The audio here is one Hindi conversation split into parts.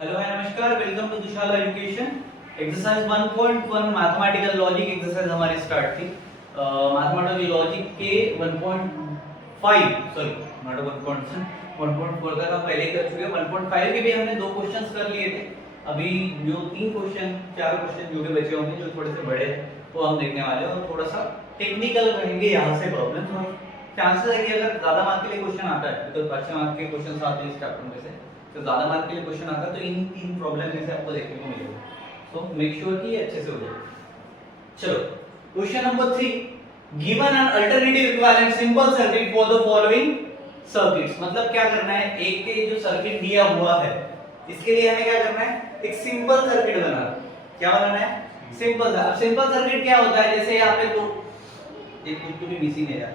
हेलो हाय नमस्कार, welcome to Dushala education. Exercise 1.1 mathematical logic exercise हमारी स्टार्ट थी। मैथमेटिकल लॉजिक के 1.5 सॉरी नॉट 1.4 तक हम पहले कर चुके हैं। 1.5 के भी हमने दो क्वेश्चंस कर लिए थे। अभी जो चार क्वेश्चन जो भी बचे होंगे जो थोड़े से बड़े हैं वो हम देखने वाले हैं और थोड़ा सा टेक्निकल रहेंगे यहाँ से प्रॉब्लम। और चांसेस है कि अगर ज्यादा मार्क के लिए क्वेश्चन आता है तो अच्छे मार्क के क्वेश्चन आते हैं इस चैप्टर में से, तो ज्यादा मार्क के लिए क्वेश्चन आता है तो इन तीन प्रॉब्लम में से आपको देखने को मिलेगा। सो मेक श्योर कि अच्छे से हो जाए। चलो question number 3, given an alternative equivalent simple circuit for the following circuits. मतलब क्या करना है, एक के जो सर्किट दिया हुआ है इसके लिए हमें क्या करना है, एक सिंपल सर्किट बनाना। क्या बनाना है? सिंपल। अब सिंपल सर्किट क्या होता है, जैसे यहाँ पे तो एक कुछ भी मिसिंग है यार,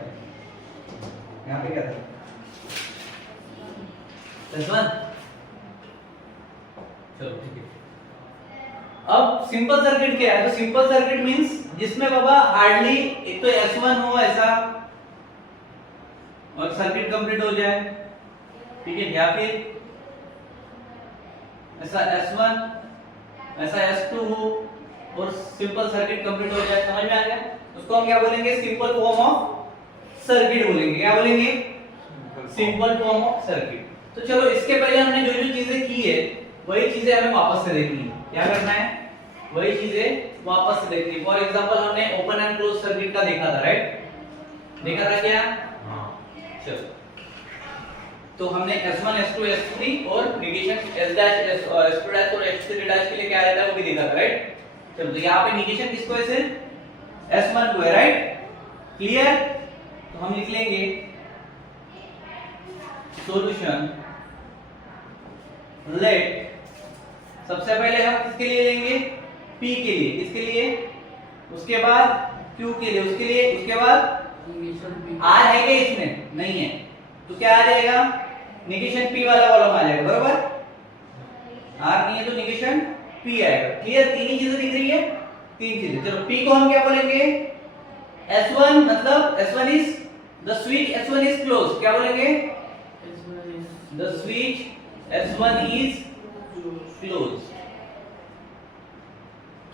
यहाँ पे क्या था +1। चलो ठीक है। अब सिंपल सर्किट क्या है, तो सिंपल सर्किट मींस जिसमें बाबा हार्डली एक तो S1 हो ऐसा और सर्किट कंप्लीट हो जाए, ठीक है, या फिर ऐसा S1 ऐसा S2 हो और सिंपल सर्किट कंप्लीट हो जाए। समझ में आ गया? उसको हम क्या बोलेंगे, सिंपल फॉर्म ऑफ सर्किट बोलेंगे। क्या बोलेंगे? Simple form of circuit. तो चलो इसके पहले हमने जो जो चीजें की है वही चीजें हमें वापस से देखनी है। क्या करना है? वही चीजें वापस से देखनी है। फॉर एग्जांपल हमने ओपन एंड क्लोज सर्किट का देखा था, राइट? देखा था क्या? हां। चलो तो हमने S1 S2 S3 और negation S dash S2 dash और S3 डैश के लिए क्या रहता है वो भी देखा था, राइट? चलो तो यहाँ पे नेगेशन किसको है, सिर्फ S1 को है, राइट? क्लियर? तो हम लिख लेंगे सॉल्यूशन लेट, सबसे पहले हम किसके लिए लेंगे, P के लिए, किसके लिए, उसके बाद Q के लिए, उसके लिए, उसके बाद R है क्या इसमें? नहीं है, तो क्या आ जाएगा, नेगेशन P वाला कॉलम आ जाएगा, बरोबर? R नहीं है तो नेगेशन P आएगा। क्लियर? तीन ही चीजें दिख रही है, तीन चीजें। चलो P को हम क्या बोलेंगे, S1, मतलब S1 is the switch, S1 is close. क्या बोलेंगे, the switch S1 is closed.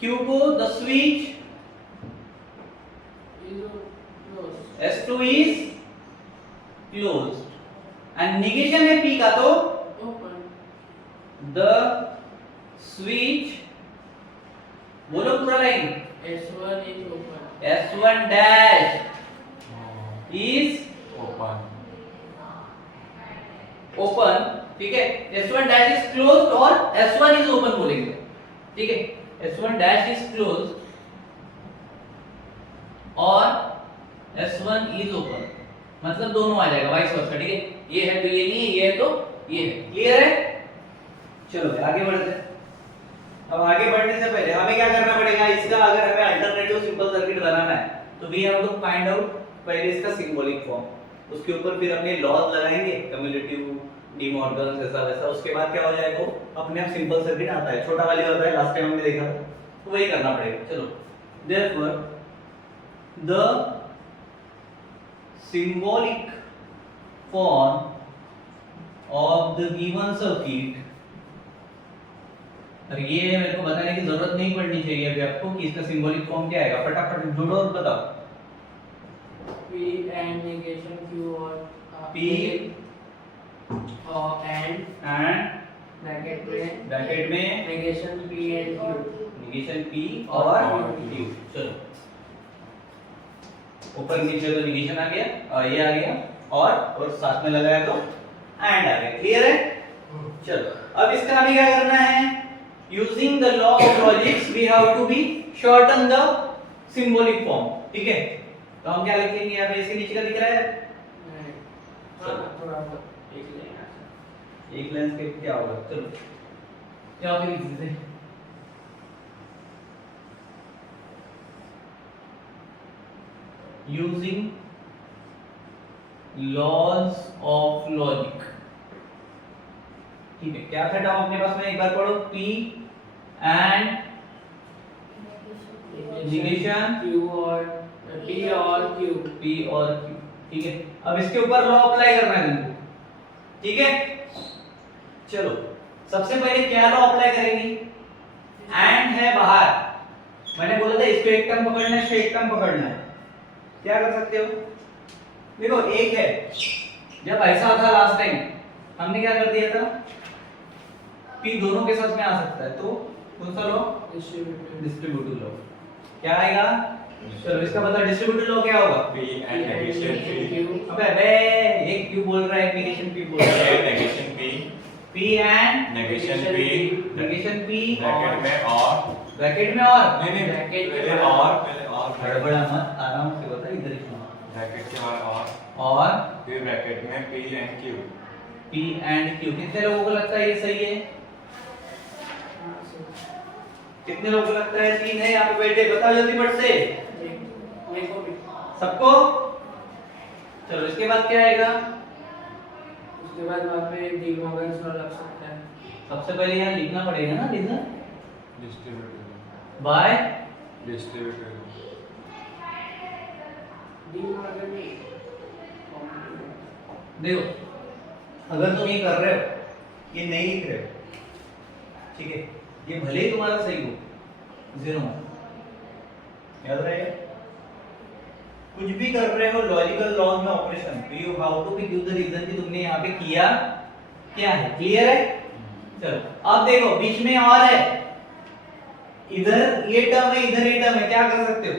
Q को the switch S2 is closed. And negation है P का तो the switch, बोलो पूरा line, S1 is open. S1 dash is open, ठीक है। S1 dash is closed और S1 is open बोलेंगे, ठीक है। S1 dash is closed और S1 is open, मतलब दोनों आ जाएगा, वाइस वर्सा, ठीक है। ये है तो ये नहीं है, ये है तो ये है। क्लियर है? चलो आगे बढ़ते हैं। अब आगे बढ़ने से पहले हमें क्या करना पड़ेगा, इसका अगर हमें अल्टरनेटिव सिंपल सर्किट बनाना है तो we have to find out पहले इसका सिंबॉलिक फॉर्म, उसके ऊपर फिर अपने लॉज लगाएंगे, कम्युलेटिव, डी मॉर्गन, ऐसा वैसा। उसके बाद क्या हो जाएगा, वो अपने आप सिंपल सर्किट आता है, छोटा वाली होता है, लास्ट टाइम हमने देखा था, तो वही करना पड़ेगा। चलो therefore the symbolic form of the given circuit, और ये मेरे को बताने की जरूरत नहीं पड़नी चाहिए अभी आपको कि इसका सिंबॉलिक फॉर्म क्या आएगा, फटाफट जोड़ो और बताओ। P and negation Q और P और and ब्रैकेट में negation P and Q, negation P और Q। चलो ऊपर नीचे तो नेगेशन आ गया, ये आ गया और साथ में लगाया तो एंड आ गया। क्लियर है? चलो अब इसका हमें क्या करना है, using the law of logics we have to be shorten the symbolic form, ठीक है। तो हम क्या लिखेंगे, यहाँ पे इसके नीचे का दिख रहा है, थोड़ा एक लेंस के क्या होगा, चलो क्या फिर चीजें यूजिंग लॉज ऑफ लॉजिक, ठीक है। क्या था टर्म अपने पास में, एक बार पढ़ो, P एंड नेगेशन Q और P और Q, P और Q, ठीक है। अब इसके ऊपर लॉ अप्लाई करना है तुमको, ठीक है। चलो सबसे पहले क्या लॉ अप्लाई करेंगी, एंड है बाहर, मैंने बोला था इसको एक टर्म पकड़ना है, इसको एक टर्म पकड़ना है, क्या कर सकते हो, देखो एक है, जब ऐसा था लास्ट टाइम हमने क्या कर दिया था, p दोनों के साथ में आ सकता है, तो कौन सा लॉ, डिस्ट्रीब्यूटिव लॉ, क्या आएगा, चलो इसका बता डिस्ट्रीब्यूटिव लॉ क्या होगा, P and negation P अबे एक क्यों बोल रहा है, नेगेशन p बोल रहा है, negation P p and negation P negation p bracket में और ब्रैकेट में और नहीं Bracket पहले में और गड़बड़ा मत, आराम से बता, इधर ही सुनो, ब्रैकेट के बाद और फिर ब्रैकेट में P and Q p and q, कितने लोगों को लगता है ये सही है, कितने लोगों को लगता है, 3 है, यहाँ पे बैठे, बताओ जल्दी फट से मेरे को भी सबको, चलो इसके बाद क्या आएगा, उसके बाद वहाँ पे डी मॉर्गन्स लॉ लग सकता है। सबसे पहले यहाँ लिखना पड़ेगा ना reason, distributive by distributive De Morgan देखो अगर तुम ये कर रहे हो, ये नहीं लिख रहे हो, ठीक है, ये भले ही तुम्हारा सही हो, 0 याद रहेगा, कुछ भी कर रहे हो लॉजिकल लॉज में ऑपरेशन, तो you how to be give the reason कि तुमने यहाँ पे किया क्या है, क्लियर है, चलो अब देखो बीच में और है, इधर ये टर्म है, इधर ये टर्म है, क्या कर सकते हो,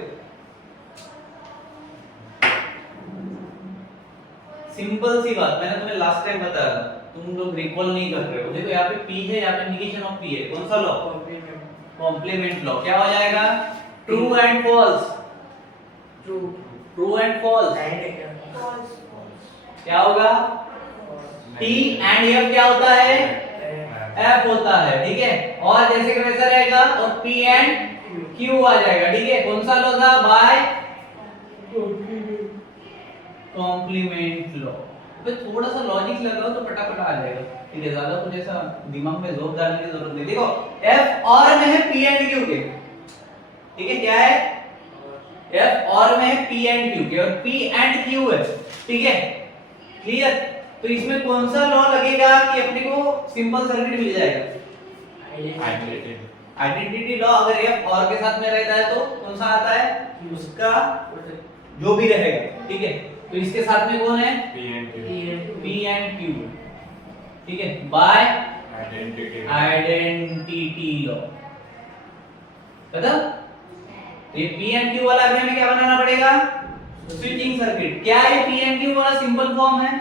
सिंपल सी बात, मैंने तुम्हें लास्ट टाइम बताया था, तुम लोग रिकॉल नहीं कर रहे हो, देखो यहाँ पे p है, यहाँ पे नेगेशन ऑफ p है, कौन सा लॉ, कॉम्प्लीमेंट लॉ, क्या हो जाएगा, true and false, true true and false, क्या होगा, t एंड f क्या होता है, f होता है, ठीक है, और जैसे कि वैसा रहेगा, और p एंड q आ जाएगा, ठीक है, कौन सा लॉ था, बाय कॉम्प्लीमेंट लॉ, पे थोड़ा सा लॉजिक लगाओ तो फटाफट आ जाएगा, ठीक है, ज्यादा कुछ ऐसा दिमाग में जोर डालने की जरूरत नहीं, देखो f और में है p एंड q के, ठीक है, क्या है, f और में है p एंड q के, और p एंड q है, ठीक है, क्लियर, तो इसमें कौन सा लॉ लगेगा कि अपने को सिंपल सर्किट मिल जाएगा, आइडेंटिटी लॉ, अगर f और के साथ में रहता है तो कौन सा आता है, उसका जो भी रहेगा, ठीक है, तो इसके साथ में कौन है, p एंड q, ठीक है, बाय आइडेंटिटी लॉ, पता, तो ये p एंड q वाला भी हमें क्या बनाना पड़ेगा, स्विचिंग सर्किट, क्या ये p एंड q वाला सिंपल फॉर्म है,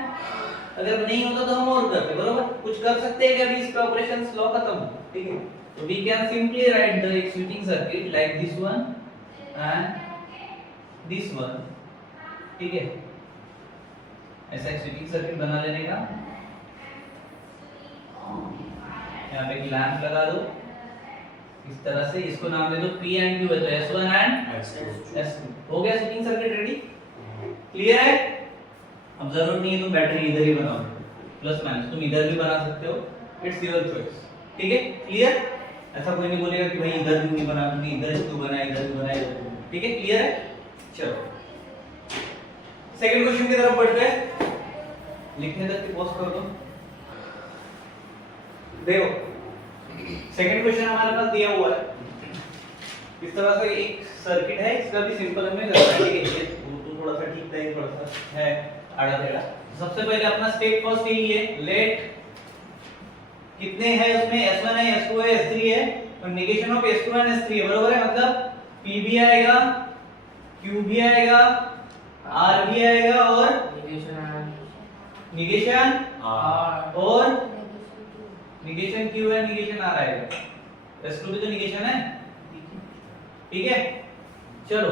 अगर नहीं होता तो हम और करते, बरोबर, कुछ कर सकते हैं कि अभी इसका ऑपरेशंस लॉ खत्म हो, ठीक है, तो we can simply write the switching circuit like this one and this one, ठीक है, ऐसा एक स्विचिंग सर्किट बना लेने का, यहाँ पे एक लैंप लगा दो इस तरह से, इसको नाम दे दो p एंड q है, तो s1 एंड s2, हो गया स्विचिंग सर्किट रेडी, क्लियर है, अब जरूरत नहीं है तुम बैटरी इधर ही बनाओ, प्लस माइनस तुम इधर भी बना सकते हो, इट्स योर चॉइस, ठीक है, क्लियर, ऐसा कोई नहीं बोलेगा कि भाई इधर भी नहीं बना, तुमने इधर इसको बनाया, इधर भी बनाया, ठीक है, क्लियर है, चलो सेकंड क्वेश्चन की तरफ बढ़ते हैं, लिखने तक की पॉज कर दो, देखो सेकंड क्वेश्चन हमारे पास दिया हुआ है, इस तरह से एक सर्किट है, इसका भी सिंपल हमें करना है, ठीक है, तो थोड़ा सा ठीक था, ये थोड़ा सा है आड़ा टेढ़ा, सबसे पहले अपना स्टेप फर्स्ट यही है, लेट कितने हैं उसमें, s1 है, s2 है, s3 है, और negation of s2 and s3 है, बरोबर है, मतलब p भी आएगा, q भी आएगा, r भी आएगा, और नेगेशन और नेगेशन q है, नेगेशन r आएगा, s2 भी तो नेगेशन है, ठीक है, चलो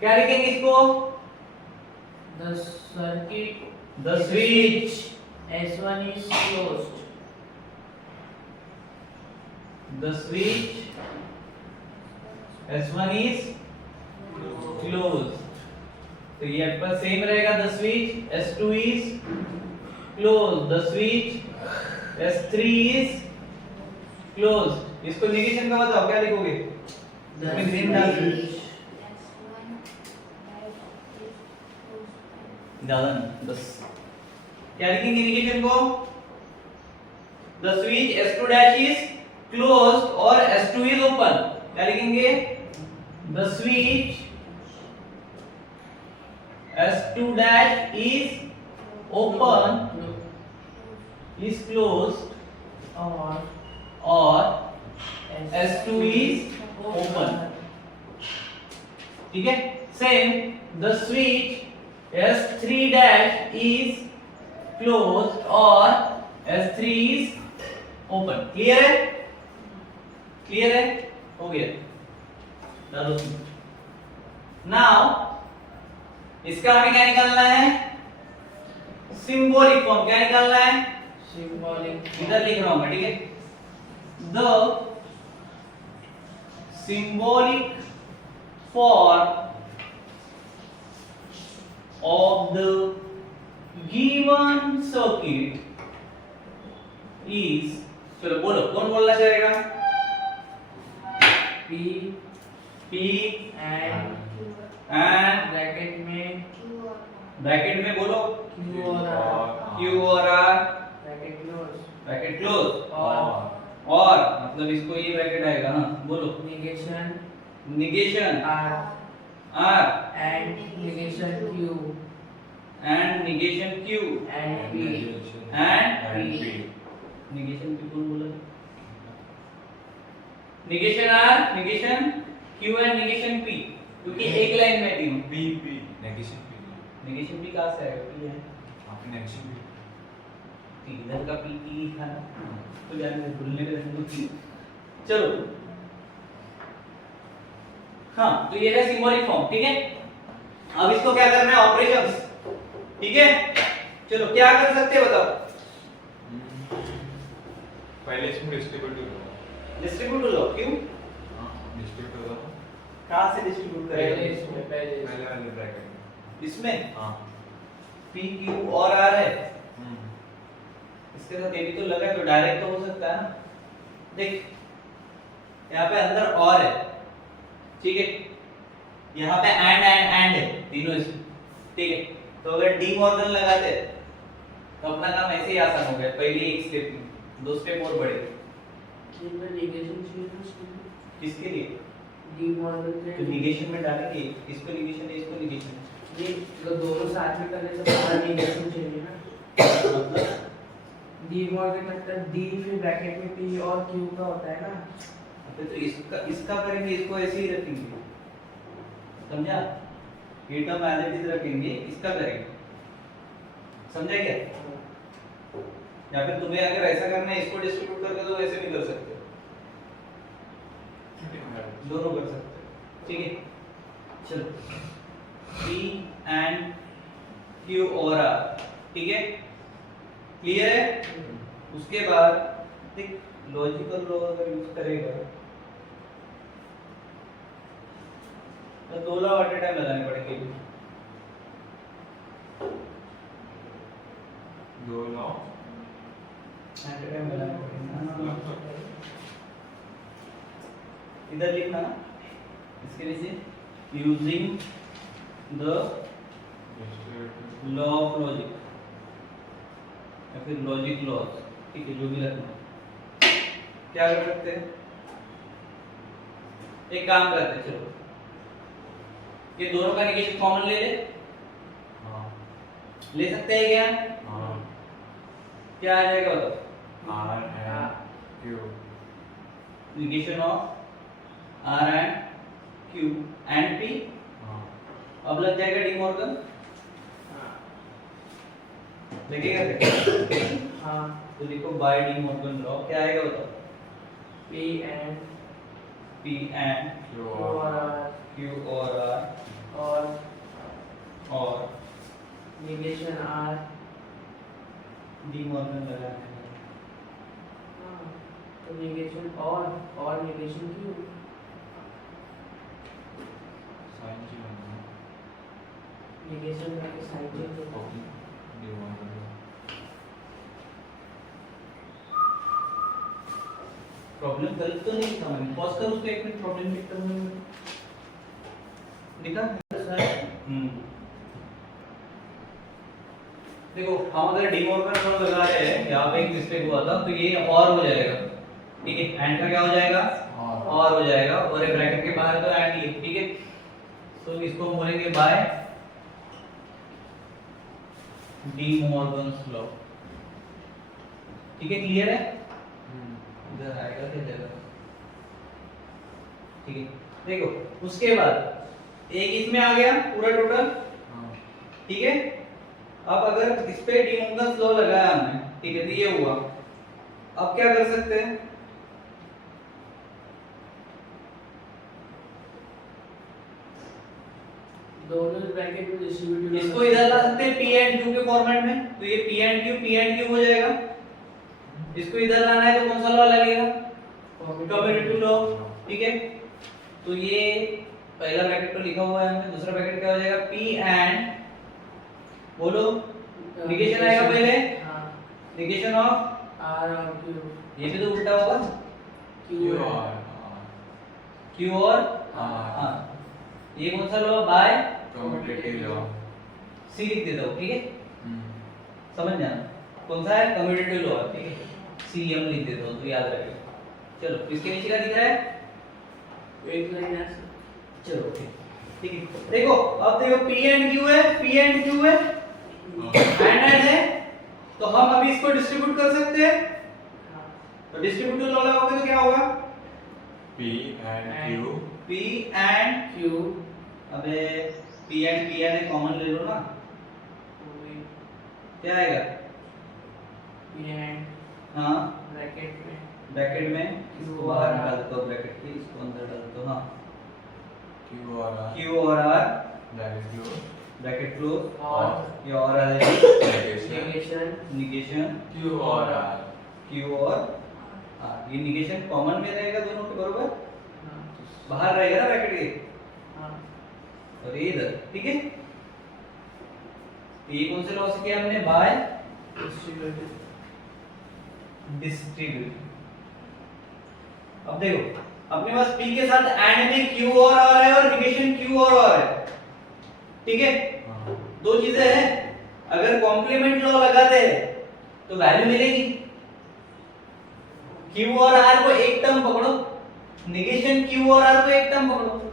क्या लिखेंगे इसको, The circuit the switch S1 is closed. the switch s1 is closed, तो ये आपका सेम रहेगा, the switch s2 is closed, the switch s3 is closed, इसको नेगेशन का बताओ क्या लिखोगे, The ग्रीन डाल switch ज्यादा नहीं, बस क्या लिखेंगे नेगेशन को, the switch S2 dash is closed और S2 इज ओपन, क्या लिखेंगे? The switch S2 dash is open, is closed और S2 is open, ठीक है? Same, the switch S3 dash is closed और S3 is open. Clear है? Clear है? हो गया? डालो now इसका हमें क्या निकालना है? Symbolic form. क्या निकालना है? सिंबॉलिक, इधर लिख रहा हूं मैं, ठीक है? The symbolic form of the given circuit is, चलो बोलो, कौन बोलना चाहेगा? P एंड ब्रैकेट में बोलो Q और R, Q और R, ब्रैकेट क्लोज और मतलब इसको ये ब्रैकेट आएगा। हाँ बोलो, negation negation R R and negation Q and negation Q and P and P. Negation P कौन बोला? Negation R, negation Q and negation P, क्योंकि एक लाइन में थी। P. Negation P. Negation P कहाँ से आएगा? P है, आपने negation P. इधर का P लिखा ना, तो जाने दो, भूलने का रहने दो। चलो हाँ, तो ये है सिंबॉलिक फॉर्म, ठीक है? अब इसको क्या करना है? ऑपरेशंस, ठीक है? चलो क्या कर सकते हैं बताओ? पहले इसमें डिस्ट्रीब्यूट करो। डिस्ट्रीब्यूट लो, क्यों? हाँ, डिस्ट्रीब्यूट करो। कहाँ से डिस्ट्रीब्यूट पहले करेंगे? इसमें पहले वाले ब्रैकेट में। इसमें हाँ। P Q और R है, हम्म। इसके साथ ये भी तो लगा है, तो डायरेक्ट तो हो सकता है ना। देख यहाँ पे अंदर और है, ठीक है? यहाँ पे एंड है, तीनों इसमें, ठीक है? तो अगर डी मॉर्गन लगाते तो अपना काम ऐसे ही आसान हो गया, पहली एक स्टेप में, दो स्टेप और बढ़े। इसमें नेगेशन चाहिए ना इसमें, किसके लिए? डी मॉर्गन तो से निगेशन में डालेंगे, इसको निगेशन है, इसको निगेशन है, ये तो दोनों साथ में करने से पूरा नेगेशन चाहिए ना। मतलब डी मॉर्गन मतलब डी फिर ब्रैकेट में पी और क्यू का होता है ना। तो इसका करेंगे, इसको ऐसे ही रखेंगे, समझा? ये टर्म एज इट इज रखेंगे, इसका करेंगे, समझा क्या? या फिर तुम्हें अगर ऐसा करना है, इसको डिस्ट्रीब्यूट करके तो ऐसे भी कर सकते हो, दोनों कर सकते हो, ठीक है? चलो P एंड Q और R, ठीक है? क्लियर है? उसके बाद देख, लॉजिकल लॉ अगर यूज करेगा तो दो लॉ एट ए टाइम लगाने पड़ेंगे। दो लॉ एट ए टाइम लगाने पड़ेंगे। इधर लिखना ना, इसके नीचे using the law of logic या फिर लॉजिक लॉज, ठीक है? जो भी रखना, क्या कर सकते हैं? एक काम करते हैं, चलो ये दोनों का निगेशन कॉमन ले ले, हाँ ले सकते हैं क्या? हाँ क्या आ जाएगा बताओ? R and Q negation of R and Q and P, हाँ अब लग जाएगा डी मॉर्गन, हाँ लगेगा क्या? हाँ तो देखो बाय डी मॉर्गन लॉ क्या आएगा बताओ? P and P and Q और Q और R और नेगेशन R, डी मॉर्गन लगाने हैं। हाँ तो नेगेशन और नेगेशन Q, साइन की बनना नेगेशन करके साइन चेंज होता है। कॉपी डिवाइड प्रॉब्लम गलत तो नहीं लिखा मैंने, पॉज कर उसको, एक मिनट प्रॉब्लम लिखता हूं मैं, लिखा? सर हम्म, देखो हम अगर डी मॉर्गन लॉ लगा रहे हैं यहाँ पे एक मिस्टेक हुआ था तो ये और हो जाएगा, ठीक है। एंड का क्या हो जाएगा, और हो जाएगा, और ये ब्रैकेट के बाहर तो एंड ही, ठीक है। तो इसको हम बोलेंगे बाय डी मॉर्गन्स लॉ, ठीक है। क्लियर है, इधर आएगा क्या जगह, ठीक है। देखो उसके बाद एक इसमें आ गया पूरा टोटल, ठीक है। अब अगर इस पे डी मॉर्गन्स लॉ लगाया हमने, ठीक है, तो ये हुआ। अब क्या कर सकते हैं, दोनों ब्रैकेट में डिस्ट्रीब्यूट इसको इधर ला सकते हैं पी एंड क्यू के फॉर्मेट में, तो ये पी एंड क्यू हो जाएगा। इसको इधर लाना है तो कौन सा लॉ लगेगा, कम्यूटेटिव लॉ, ठीक है। तो ये पहला ब्रैकेट तो लिखा हुआ है हमने, दूसरा ब्रैकेट क्या हो जाएगा, पी एंड, बोलो निगेशन आएगा पहले, हां निगेशन ऑफ आर और क्यू, ये भी तो उल्टा होगा, क्यू क्यू और हां। ये कौन सा लॉ, बाय कम्यूटेटिव लॉ, सी लिख देता हूं, ठीक है, समझ जाना कौन सा है, कम्यूटेटिव लॉ, ठीक है। सी हम लिख देता हूं तो याद रखेगा। चलो इसके नीचे क्या दिख रहा है, एक लाइन ऐसे, चलो ठीक है। देखो अब देखो पी एंड क्यू है, पी एंड क्यू है, एंड है, तो हम अभी इसको डिस्ट्रीब्यूट कर सकते हैं। तो डिस्ट्रीब्यूटिव लॉ लगाओगे तो क्या होगा, P and Q, P and Q, अबे P एंड कॉमन ले लो ना, क्या आएगा, पी एंड हाँ ब्रैकेट में इसको बाहर निकाल दो, ब्रैकेट के इसको अंदर डाल दो, हाँ Q और R, Q और R bracket close, bracket close, और ये और आ जाएगा negation निगेशन Q और R, Q और हाँ, ये निगेशन कॉमन में रहेगा दोनों के, बरोबर हाँ बाहर रहेगा ना ब्रैकेट के, हाँ और ये इधर, ठीक है। तो ये कौन से लॉ से किया हमने, बाय डिस्ट्रीब्यूटिव, डिस्ट्रीब्यूट। अब देखो अपने पास P के साथ एंड में Q और R है और निगेशन Q और R है, ठीक है। दो चीजें हैं, अगर कॉम्प्लीमेंट लॉ लगाते हैं तो वैल्यू मिलेगी। Q और R को एक टर्म पकड़ो, निगेशन Q और R को एक टर्म पकड़ो,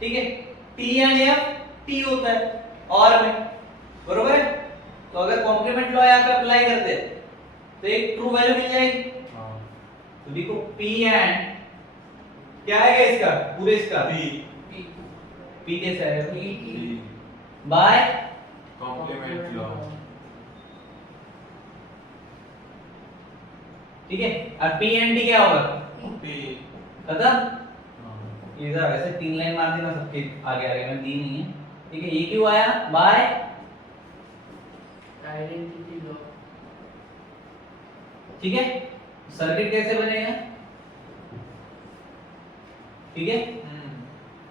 ठीक है। T एंड F T होता है और में, बरोबर है। तो अगर कॉम्प्लीमेंट लॉ यहाँ पे अप्लाई करते हैं तो एक ट्रू वैल्यू मिल जाएगी। तो देखो P एंड क्या आएगा इसका, पूरे इसका P कैसे आएगा, P बाय complement law, ठीक है। अब P एंड D क्या होगा, P, खत्म। इधर वैसे तीन लाइन मार देना सबके आगे आगे में, दी नहीं है, ठीक है। ये क्यों आया, बाय आइडेंटिटी लॉ, ठीक है। सर्किट कैसे बनेगा, ठीक है।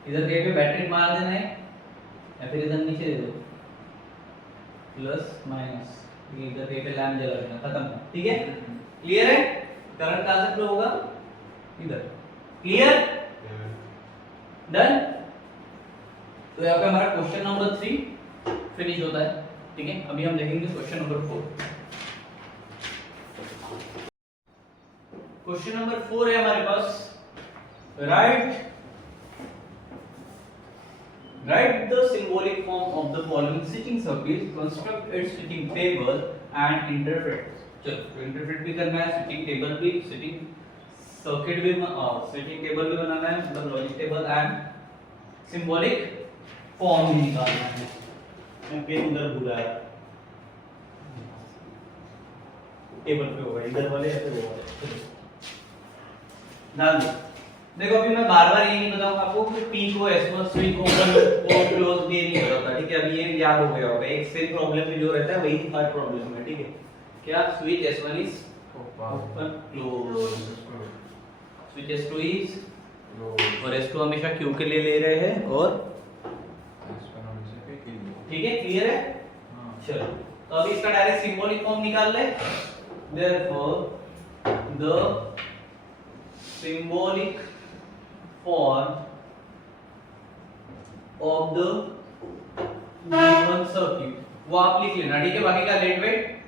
इधर कहीं पे बैटरी मार देना है या फिर इधर नीचे दे दो प्लस माइनस, इधर कहीं पे लैम्प जला देना, खत्म, ठीक है। क्लियर है, करंट कहां से फ्लो होगा, इधर, क्लियर, डन। तो यहाँ पे हमारा क्वेश्चन नंबर 3 फिनिश होता है, ठीक है। अभी हम देखेंगे क्वेश्चन नंबर 4। क्वेश्चन नंबर 4 है हमारे पास, write the symbolic form of the following sitting circuit, construct its sitting table and interpret। चलो इंटरप्रेट भी करना है, सिटिंग टेबल भी, सिटिंग सर्किट भी, सिटिंग टेबल भी बनाना है, मतलब logic table and symbolic form भी निकालना है। मैं पेन उधर भूला है, टेबल पे होगा, इधर वाले या फिर वो वाले, चलो डाल दो। देखो अभी मैं बार बार ये नहीं बताऊंगा आपको कि P को S1 स्विच ओपन और क्लोज ये नहीं बताता, ठीक है। अभी ये याद हो गया होगा, एक सेम प्रॉब्लम में जो रहता है वही हर प्रॉब्लम में, ठीक है। क्या switch S1 is open close, switch S2 is, और S2 हमेशा Q के लिए ले रहे हैं, और ठीक है, क्लियर है। चलो तो अभी इसका डायरेक्ट सिंबॉलिक फॉर्म निकाल ले। Therefore the symbolic form of the given circuit वो आप लिख लेना, ठीक है। बाकी का लेट वेट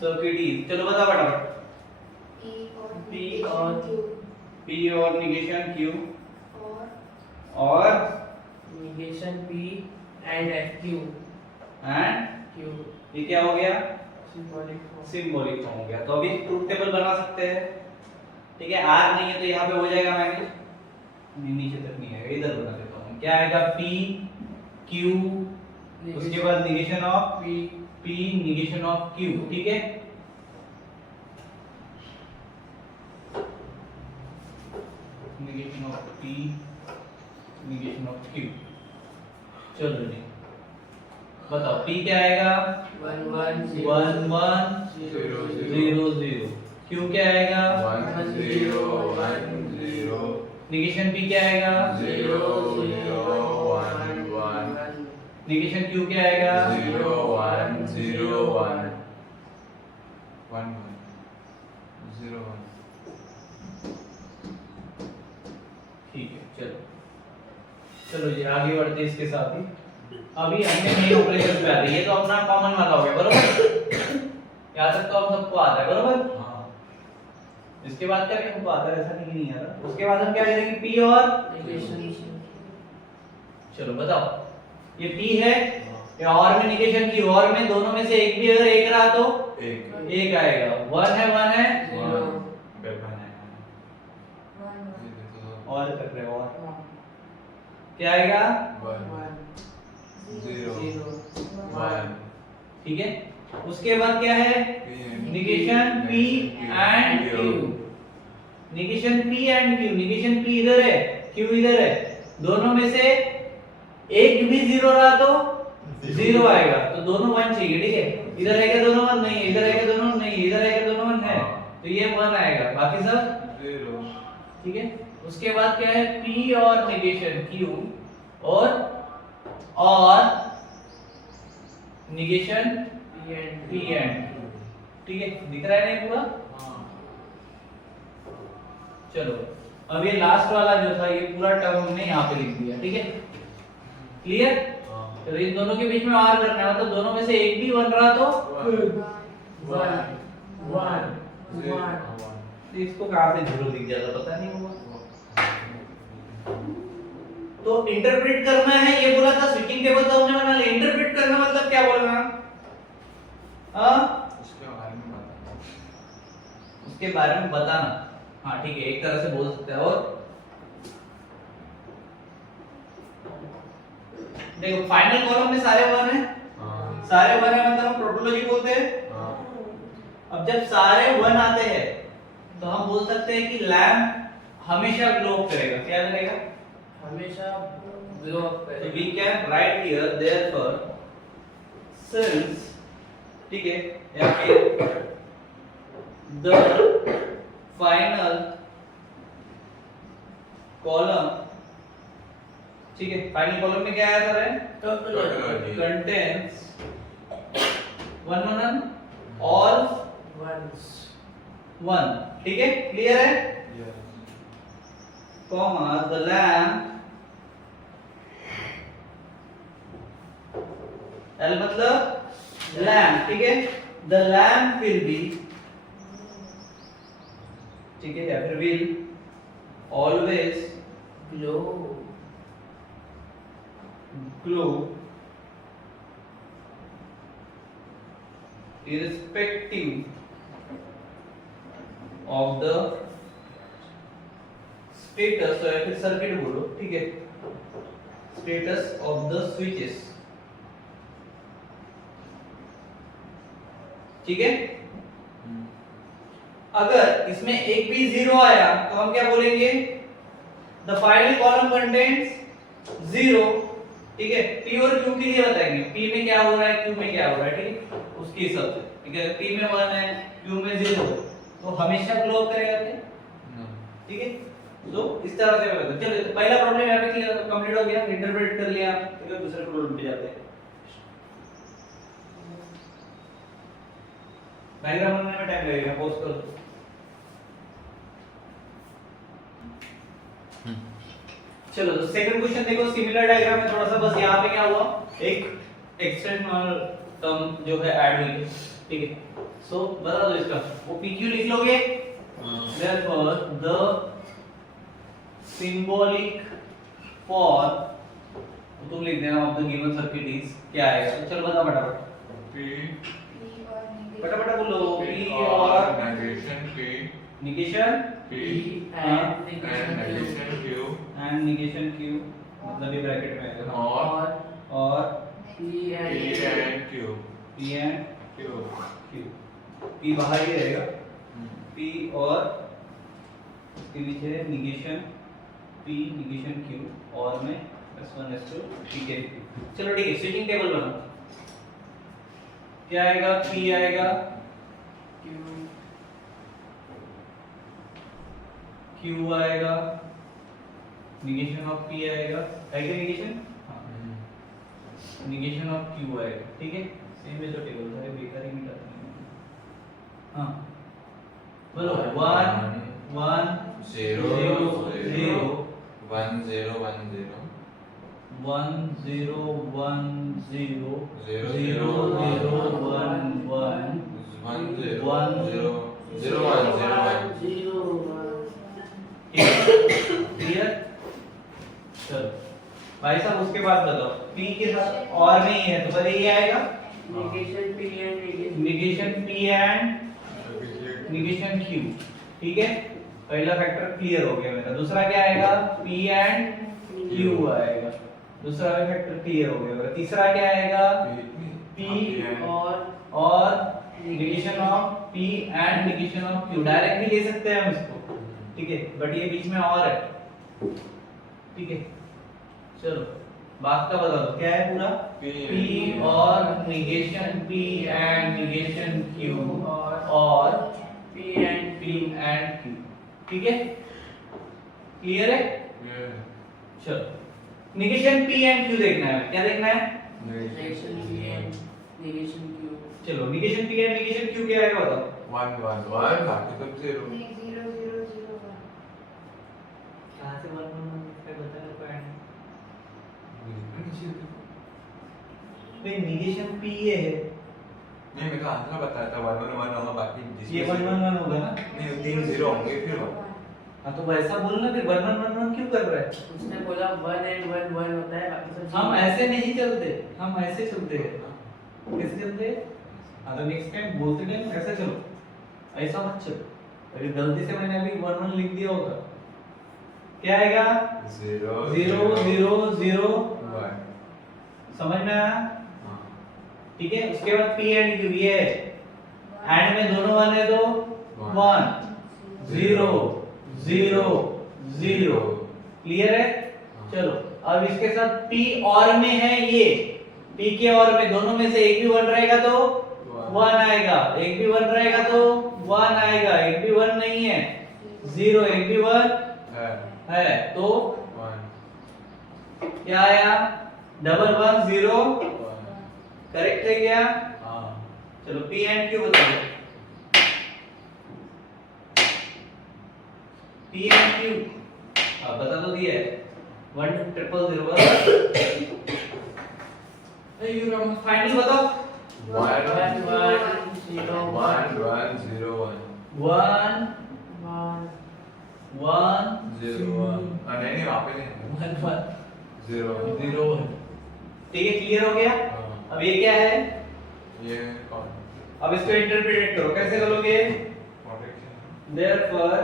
सर्किट इज, चलो बता फटाफट। P और P और निगेशन Q और negation P and Q and Q ये क्या हो गया? symbolic form. सिंबॉलिक फॉर्म हो गया। तो अभी ट्रूथ टेबल बना सकते हैं, ठीक है। आर नहीं है तो यहाँ पे हो जाएगा मैनेज, नहीं नीचे तक नहीं आएगा, इधर बना देता हूँ। क्या आएगा? P Q, उसके बाद negation of P negation of Q, ठीक है। Negation of P negation of Q, चलो जी बताओ P क्या आएगा? 1 1 1 1 0 0 0। Q क्या आएगा? 1 0 1 0 निगेशन P क्या आएगा? 0 0 1 1 निगेशन Q क्या आएगा? 0 1 0 1 1 0 1। ठीक है, चलो चलो जी आगे बढ़ते हैं इसके साथ ही। अभी हमने मेन ऑपरेशन पे आ रही है, तो अपना कॉमन वाला हो गया, बरोबर। यहाँ तक तो हम सबको आता है, बरोबर। हाँ इसके बाद क्या हमको आता है, ऐसा नहीं आ रहा। उसके बाद हम क्या करेंगे? P और negation चलो बताओ, ये P है या और में निगेशन Q, और में दोनों में से एक भी अगर एक रहा तो एक एक आएगा। 1 है 0 बेबन है और कर रहे हो, और क्या आएगा? 1 0 0 1 ठीक है। उसके बाद क्या है? Negation P and Q, negation P and Q। Negation P इधर है, Q इधर है, दोनों में से एक भी जीरो रहा तो जीरो आएगा, तो दोनों 1 चाहिए, ठीक है। इधर है क्या दोनों 1? नहीं है। इधर है क्या दोनों? नहीं है। इधर है क्या दोनों 1 है, तो ये 1 आएगा, बाकी सब 0। ठीक है। उसके बाद क्या है? P और निगेशन Q और negation P and P and Q, ठीक है। दिख रहा है ना पूरा? चलो अब ये लास्ट वाला जो था, ये पूरा टर्म हमने यहाँ पे लिख दिया, ठीक है। क्लियर? तो इन दोनों के बीच में आर करना है, मतलब दोनों में से एक भी 1 रहा तो 1 इसको कहाँ से जीरो दिख जाता पता नहीं होगा। तो इंटरप्रेट करना है, ये बोला था स्विचिंग टेबल तो हमने बना लिया। इंटरप्रेट करना मतलब क्या बोलना? उसके बारे में बता। उसके बारे में बताना, हाँ ठीक है, एक तरह से बोल सकते हैं। और देखो फाइनल कॉलम में सारे 1 है, सारे 1 है मतलब हम टोटोलॉजी बोलते हैं। अब जब सारे 1 आते हैं तो हम बोल सकते हैं कि लैम्प हमेशा ग्लो करेगा। क्या करेगा? हमेशा ग्लो अप So करेगा। we can write here therefore since, ठीक है, या फिर the final column, ठीक है, फाइनल कॉलम में क्या आया सर? है Tautology. contains 1 1 all Once 1, ठीक है, क्लियर है। कॉमा the lamp, L मतलब लैम्प, ठीक है। The lamp will be, ठीक है, या फिर will always glow glow irrespective of the status, या फिर सर्किट बोलो, ठीक है, status of the switches, ठीक है। अगर इसमें एक भी जीरो आया तो हम क्या बोलेंगे? The final column contains zero, ठीक है। P और Q के लिए बताएंगे, P में क्या हो रहा है, Q में क्या हो रहा है, ठीक है, उसके हिसाब से, ठीक है। P में 1 है, Q में 0, तो हमेशा ग्लो करेगा क्या, ठीक है। तो इस तरह से होगा। चलो पहला प्रॉब्लम यहाँ पे क्लियर कंप्लीट हो गया, इंटरप्रेट कर लिया, ठीक है। दूसरे प्रॉब्लम पे जाते हैं। डायग्राम बनाने में टाइम लगेगा, पॉज कर दो। चलो तो सेकंड क्वेश्चन देखो, सिमिलर डायग्राम है थोड़ा सा, बस यहाँ पे क्या हुआ, एक एक्सटर्नल टर्म जो है ऐड हुई है, ठीक है। सो बता दो इसका, वो PQ लिख लोगे, therefore the symbolic for, तुम लिख देना of the given circuit is क्या आएगा, तो चलो बता फटाफट, P फटाफट बोलो, P P और और negation P negation P and and negation Q and negation Q, मतलब ये ब्रैकेट में आएगा, और P P and and Q P and Q Q, P बाहर ही रहेगा, P और इसके नीचे निगेशन P निगेशन Q और में S1 S2 P के, चलो ठीक है, स्विचिंग टेबल बनाओ, क्या आएगा, P आएगा, Q आएगा, निगेशन ऑफ P आएगा, आएगा निगेशन, हाँ निगेशन ऑफ Q आएगा, ठीक है, सेम है तो टेबल सारे बेकार ही मिटाते हैं, हाँ बोलो 1 1 0 0 0 0 1 0 1 0 1 0 1 0 0 0 0 1 1 1 0 1 0 0 1 0 1 क्लियर। चलो भाई साहब उसके बाद बताओ, P के साथ और नहीं है तो बताइए ये आएगा, negation P and negation Q, ठीक है, पहला फैक्टर क्लियर हो गया मेरा, दूसरा क्या आएगा, P एंड Q आएगा, दूसरा फैक्टर क्लियर हो गया मेरा, तीसरा क्या आएगा, P और negation of P and negation of Q, direct भी ले सकते हैं हम इसको, ठीक है, बट ये बीच में और है, ठीक है। चलो बात का बता दो, क्या है पूरा, P और negation P and negation Q और P एंड Q, ठीक है, क्लियर है। चलो निगेशन P एंड Q देखना है, क्या देखना है, चलो negation P and negation Q क्या आएगा बताओ, 1 1 1 बाकी सब 0 कहां से 1 1 क्या बता रहे पॉइंट, भाई निगेशन P ये है, नहीं मैं तो आंसर बताया था 1 1 1 होगा बाकी ये 1 1 1 होगा ना, नहीं 3 0 होंगे फिर हाँ तो वैसा बोलना, फिर 1 1 1 1 क्यों कर रहा है, उसने बोला 1 and 1 1 होता है, बाकी सब हम ऐसे नहीं चलते, हम ऐसे चलते हैं, कैसे चलते हैं, हाँ तो नेक्स्ट टाइम बोलते टाइम ऐसा चलो, ऐसा मत चलो, अगर गलती से मैंने अभी 1 1 लिख दिया होगा, क्या आएगा, 0 0 0 0, 1 समझ में आया, हां ठीक है। उसके बाद P एंड Q, ये एंड में दोनों 1 है तो 1 0 0 0, क्लियर है। चलो अब इसके साथ P और में है, ये P के और में दोनों में से एक भी 1 रहेगा तो 1 आएगा, एक भी 1 रहेगा तो 1 आएगा, एक भी 1 नहीं है 0, एक भी 1 है तो 1 क्या आया, डबल 1 0, करेक्ट है क्या, हां चलो P एंड Q बताओ, P एंड Q अब बता दो दिया है 1 0 0 0, ए यू राम फाइनल बताओ, 1 1 1 0 1 1 0 1 1 1 0 1 नहीं वहां पे नहीं 1 1 0 0 1, ठीक है, क्लियर हो गया। अब ये क्या है, ये कौन अब इसको इंटरप्रेट करो, कैसे करोगे, protection therefore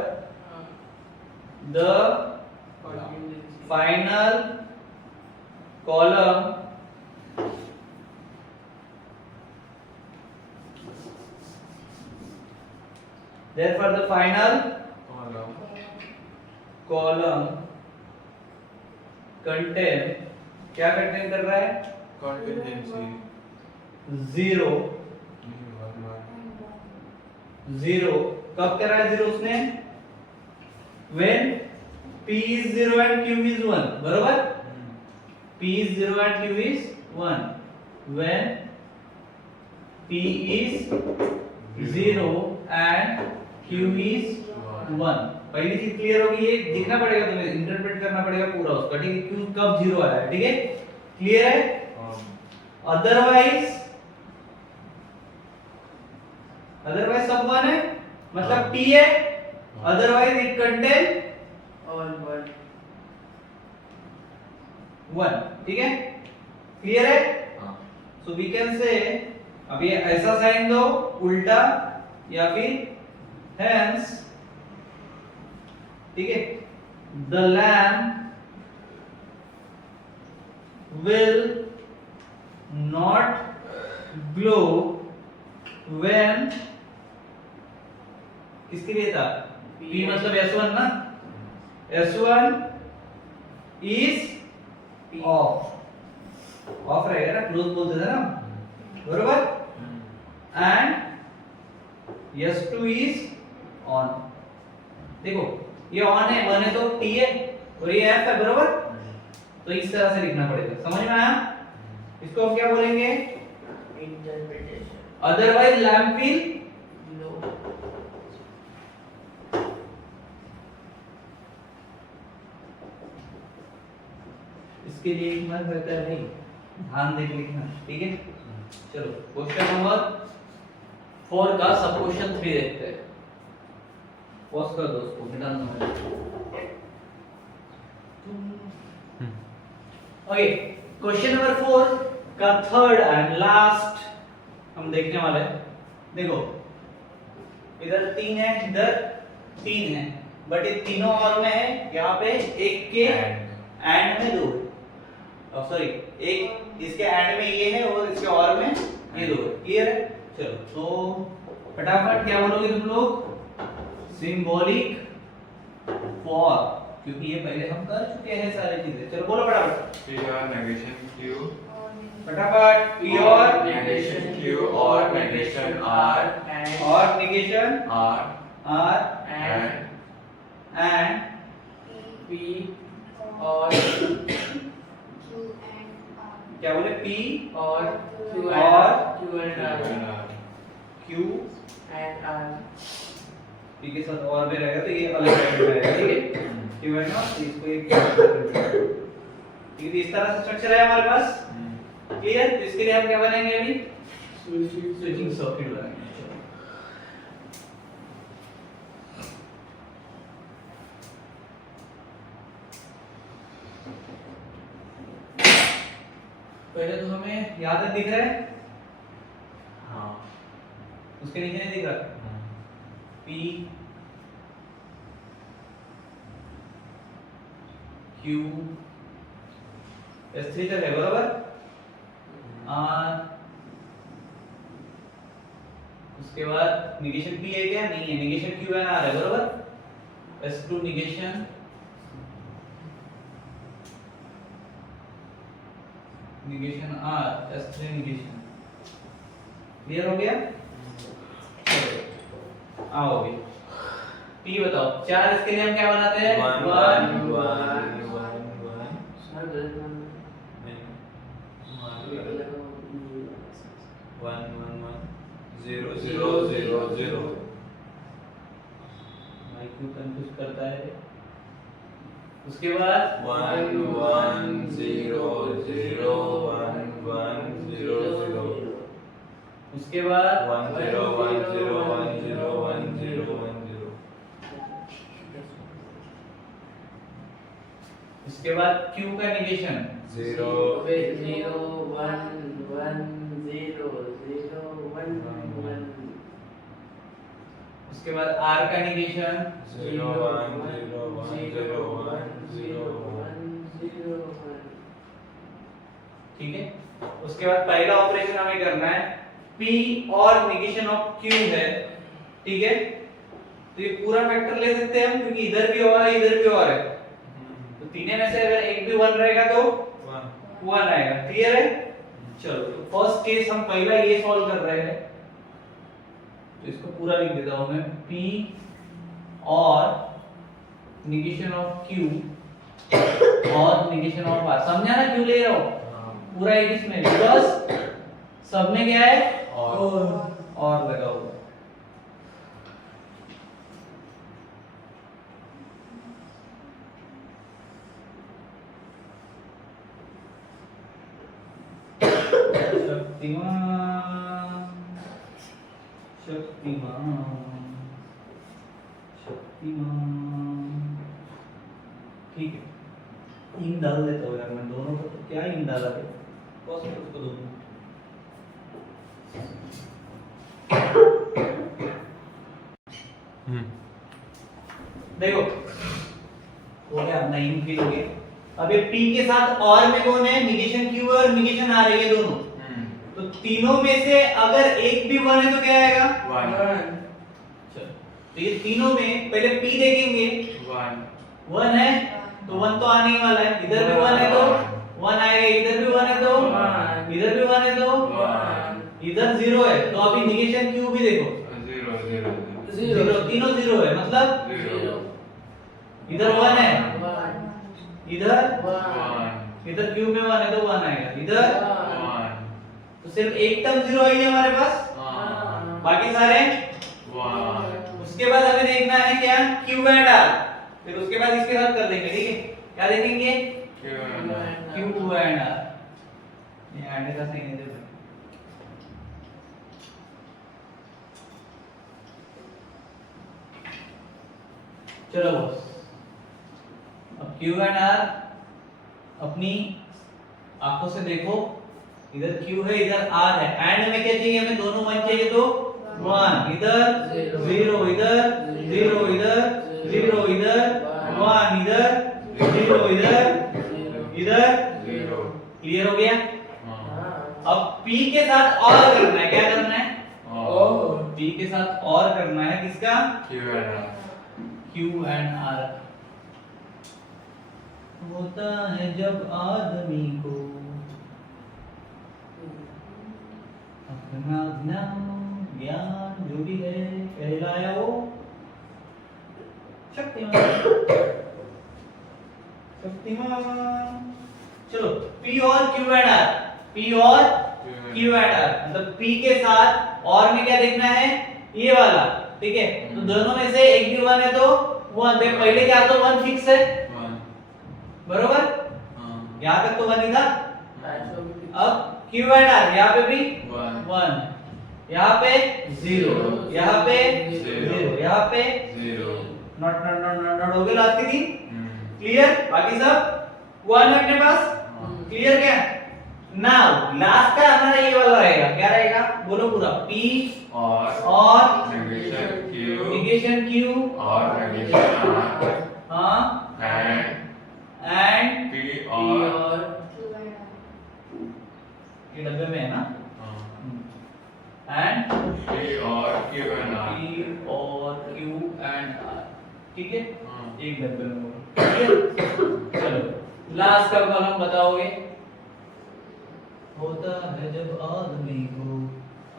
the final column therefore the final column contain, क्या contain कर रहा है, contingency 0 0, कब कर रहा है 0 उसने, when P is 0 and Q is 1, बरोबर, P is 0 and Q is 1, when P is 0 and Q is 1। पहली चीज क्लियर होगी, ये दिखना पड़ेगा तुम्हें, इंटरप्रेट करना पड़ेगा पूरा उसका, ठीक है? Q कब 0 आया है, ठीक है? क्लियर है? अदरवाइज सब 1 है, मतलब T है, अदरवाइज इट कंटेन और 1, ठीक है? क्लियर है? सो वी कैन से, अब ये ऐसा साइन दो उल्टा या फिर हेंस, ठीक है? The lamp will not glow when, किसके लिए था? P मतलब S1 ना, S1 इज ऑफ, ऑफ रहेगा ना, क्लोज बोलते थे ना, बरोबर? And S2 is on. देखो ये ऑन है, 1 है तो T है और ये F है, बरोबर? तो इस तरह से लिखना पड़ेगा, समझ में आया? इसको हम क्या बोलेंगे? इंटरप्रिटेशन। अदरवाइज लैम्प विल लो इसके लिए एक मन रहता है भाई, ध्यान दे के लिखना, ठीक है? चलो क्वेश्चन नंबर 4 का सब क्वेश्चन 3 देखते हैं। पॉज कर दो उसको, मिटा दो। ओके, क्वेश्चन नंबर 4 का थर्ड एंड लास्ट हम देखने वाले हैं। देखो इधर 3 है, इधर 3 है, बट ये तीनों और में है, यहाँ पे एक के एंड में 2 है। सॉरी, एक इसके एंड में ये है और इसके और में ये 2 है। क्लियर है? चलो तो फटाफट क्या बोलोगे तुम लोग? सिंबॉलिक फॉर, क्योंकि ये पहले हम कर चुके हैं सारी चीजें। चलो बोलो फटाफट, P और negation Q फटाफट। P और negation Q और negation R और negation R R and and P और क्या बोले? P और Q और Q and R Q and R। P के साथ और भी रहेगा तो ये अलग रहेगा, ठीक है? Q and R, तो इसको एक ठीक है, इस तरह से स्ट्रक्चर है हमारे पास। क्लियर? तो इसके लिए हम क्या बनाएंगे अभी? स्विचिंग सर्किट बनाएंगे। चलो पहले तो हमें यहाँ तक दिख रहा है, हाँ उसके नीचे नहीं दिख रहा। P Q S3 तक है, बराबर? R, उसके बाद निगेशन P है क्या? नहीं है, निगेशन Q है, R है, बराबर? S2 negation negation R, S3 negation. Clear हो गया? चलो आओ अभी P बताओ। 4 इसके लिए हम क्या बनाते हैं? 1 सर गलत नाम भाई क्यों कंफ्यूज करता है? उसके बाद 1 1 0 0 1 1 0 0 उसके बाद 1 0 1 0 1 0 1 0 1 0 उसके बाद Q का निगेशन 0 0 1 1 0 0 1 1। उसके बाद R का निगेशन 0 1 0 1 0 1 0 1 ठीक है? उसके बाद पहला ऑपरेशन हमें करना है, P और निगेशन ऑफ Q है, ठीक है? तो ये पूरा फैक्टर ले सकते हैं हम, क्योंकि इधर भी और है, इधर भी और है, तो तीनों में से अगर एक भी 1 रहेगा तो 1 आएगा। क्लियर है? चलो तो फर्स्ट केस हम पहला ये सॉल्व कर रहे हैं, तो इसको पूरा लिख देता हूं मैं। P और निगेशन ऑफ Q और निगेशन ऑफ R। समझा ना क्यों ले रहा हूं? पूरा एक इसमें, बिकॉज़ सब में क्या है? और लगा हुआ है। शक्तिमान शक्तिमान शक्तिमान। ठीक है, इन डाल देता हूँ यार मैं दोनों को, तो क्या इन डाला है कौन सा उसको दोनों। देखो हो गया अपना इन फिल हो गया। अब ये p के साथ और में कौन है, निगेशन q और निगेशन r है, ये दोनों। तो तीनों में से अगर एक भी वन है तो क्या आएगा, चलो तो ये तीनों में पहले p देखेंगे, वन है तो वन तो आने ही वाला है, इधर भी वन है तो वन आएगा, इधर भी वन है तो इधर भी वन है तो इधर जीरो है, तो अभी निगेशन q भी देखो जीरो, तीनों जीरो है, मतलब इधर वन है, इधर क्यूब में वन है तो वन आएगा, इधर तो सिर्फ एक टर्म जीरो ही है हमारे पास, बाकी सारे उसके बाद हमें देखना है क्या, क्यू एंड आर, फिर उसके बाद इसके साथ कर देंगे। ठीक है, क्या देखेंगे, क्यू एंड आर, ये एंड का साइन है। चलो बॉस, अब Q एंड R अपनी आंखों से देखो, इधर Q है इधर R है, एंड में क्या चाहिए हमें, दोनों वन चाहिए तो वन, इधर जीरो, इधर जीरो, इधर जीरो, इधर वन, इधर जीरो, इधर क्लियर हो गया। अब P के साथ और करना है, क्या करना है, P के साथ और करना है किसका, Q एंड R। होता है जब आदमी को अपना ज्ञान जो भी है कहलाया वो शक्तिमान, शक्तिमान। चलो P और Q एंड R, P और Q एंड R, मतलब P के साथ और में क्या देखना है, ये वाला। ठीक है, तो दोनों में से एक भी वन है तो वन, पहले क्या तो वन फिक्स है, बरोबर, यहाँ तक तो वन ही था। अब Q एंड R, यहाँ पे भी वन, यहाँ पे जीरो, यहाँ पे जीरो, यहाँ पे not not not not not हो गए लास्ट की तीन, क्लियर, बाकी सब वन है अपने पास, क्लियर क्या। नाउ लास्ट का हमारा ये वाला रहेगा, क्या रहेगा बोलो पूरा, P और निगेशन Q और नेगेशन R, हाँ एंड P और ये डब्बे में है ना, एंड P और Q एंड R, P और Q एंड R, ठीक है, एक डब्बे में होगा। चलो लास्ट का कॉलम बताओगे, होता है जब आदमी को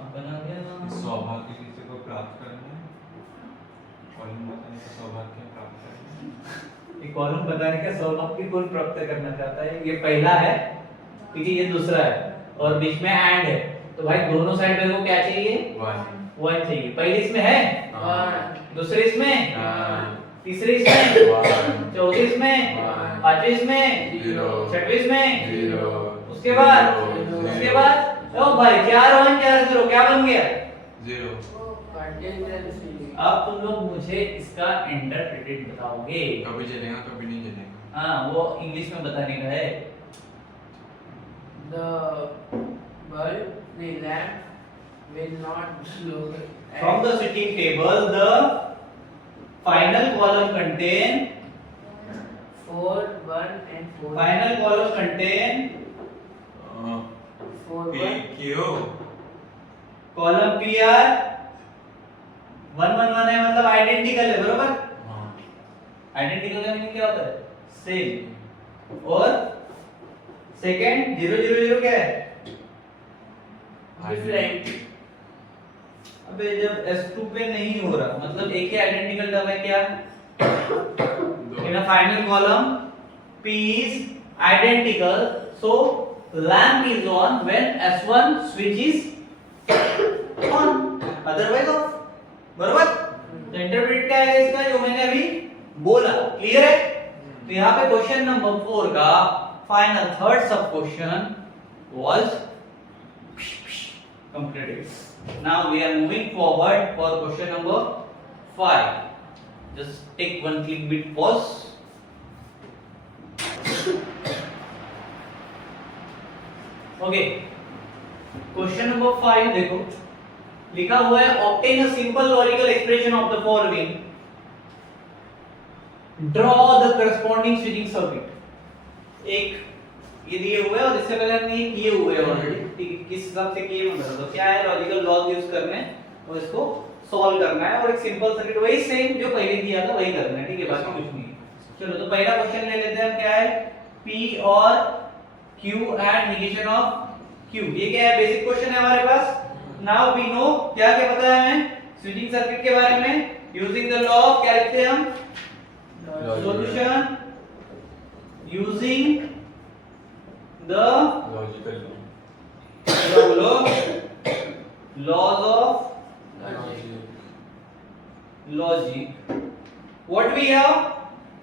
अपना ज्ञान, सौभाग्य किसी को प्राप्त करना है, कॉलम बताने का सौभाग्य प्राप्त करना है, ये कॉलम बताने का सौभाग्य कौन प्राप्त करना चाहता है, ये पहला है, ठीक है, ये दूसरा है और बीच में एंड है, तो भाई दोनों साइड में को क्या चाहिए, वन चाहिए। पहली इसमें है, दूसरे इसमें, तीसरे इसमें, चौथे इसमें, पांचवे इसमें, छठवे इसमें, उसके बाद ओ भाई 4 1 4 0 क्या बन गया, जीरो। अब तुम लोग मुझे इसका इंटरप्रेटेड बताओगे, कभी चलेगा कभी नहीं चलेगा, हाँ वो इंग्लिश में बताने का है। The bulb, the lamp will not glow. From the sitting table, the final column contain, 4 1 and 4. final column contain 4 P 1. Q column PR 1 1 1 है, मतलब आइडेंटिकल है, बरोबर, आइडेंटिकल का मीनिंग क्या होता है, सेम, और सेकंड 0 0 0 क्या है, Different. अबे जब S2 पे नहीं हो रहा, मतलब एक ही आइडेंटिकल टर्म है क्या, in a final column P is identical, so lamp is on when S1 switch is on, otherwise off, बरोबर। तो इंटरप्रेट क्या है इसका, जो मैंने अभी बोला, क्लियर है। तो यहाँ पे क्वेश्चन नंबर 4 का फाइनल थर्ड सब question was completed. Now we are moving forward for question number 5. Just take one click bit pause. Okay. Question number 5 देखो लिखा हुआ है obtain a simple logical expression of the following. Draw the corresponding switching circuit. एक ये दिए हुए और इससे पहले हमने ये किए हुए हैं ऑलरेडी, ठीक है? किस हिसाब से किए मैं बता दो। क्या है, लॉजिकल लॉज यूज करने और इसको सॉल्व करना है और एक सिंपल सर्किट वही सेम जो पहले किया था वही करना है, ठीक है? बाकी कुछ नहीं है। चलो तो पहला क्वेश्चन ले लेते हैं हम। क्या है, P और Q and negation of Q। ये क्या है, बेसिक क्वेश्चन है हमारे पास। नाउ वी नो, क्या क्या पता है हमें स्विचिंग सर्किट के बारे में। यूजिंग द लॉ क्या लिखते हैं हम, solution using the logical laws of logic. What we have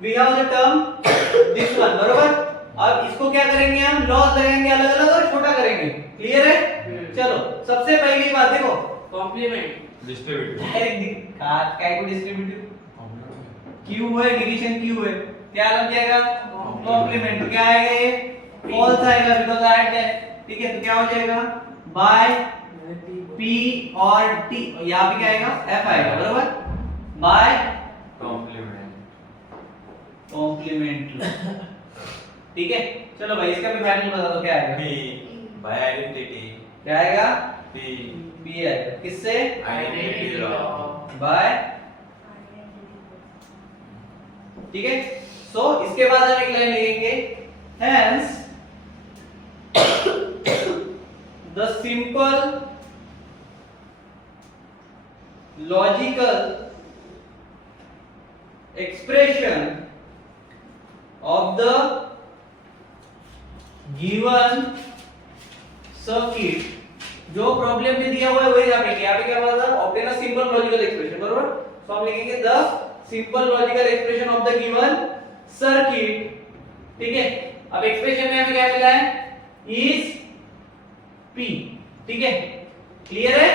the term this one, बरोबर। अब इसको क्या करेंगे हम, लॉज लगाएंगे अलग अलग और छोटा करेंगे। क्लियर है? चलो सबसे पहली बात देखो, कॉम्प्लीमेंट डिस्ट्रीब्यूटिव डायरेक्ट काय को डिस्ट्रीब्यूटिव Q है, डिवीजन Q है, क्या लग जाएगा कॉम्प्लीमेंट। क्या आएगा, ये फॉल्स आएगा बिकॉज़ ऐड है, ठीक है? तो क्या हो जाएगा, बाय P और T, यहाँ पे क्या आएगा, F आएगा, बराबर, बाय कॉम्प्लीमेंट। ठीक है, चलो भाई इसका भी फाइनल बता दो, क्या आएगा, P बाय आइडेंटिटी, क्या आएगा, P आएगा किससे, आइडेंटिटी लॉ बाय, ठीक है? सो इसके बाद हम एक लाइन लिखेंगे, hence the simple logical expression of the given circuit, जो प्रॉब्लम में दिया हुआ है वही यहाँ पे क्या बोला था, obtain a simple logical expression, बरोबर। तो हम लिखेंगे the simple logical expression of the given circuit, ठीक है? अब एक्सप्रेशन में हमें क्या मिला है, is P, ठीक है? क्लियर है?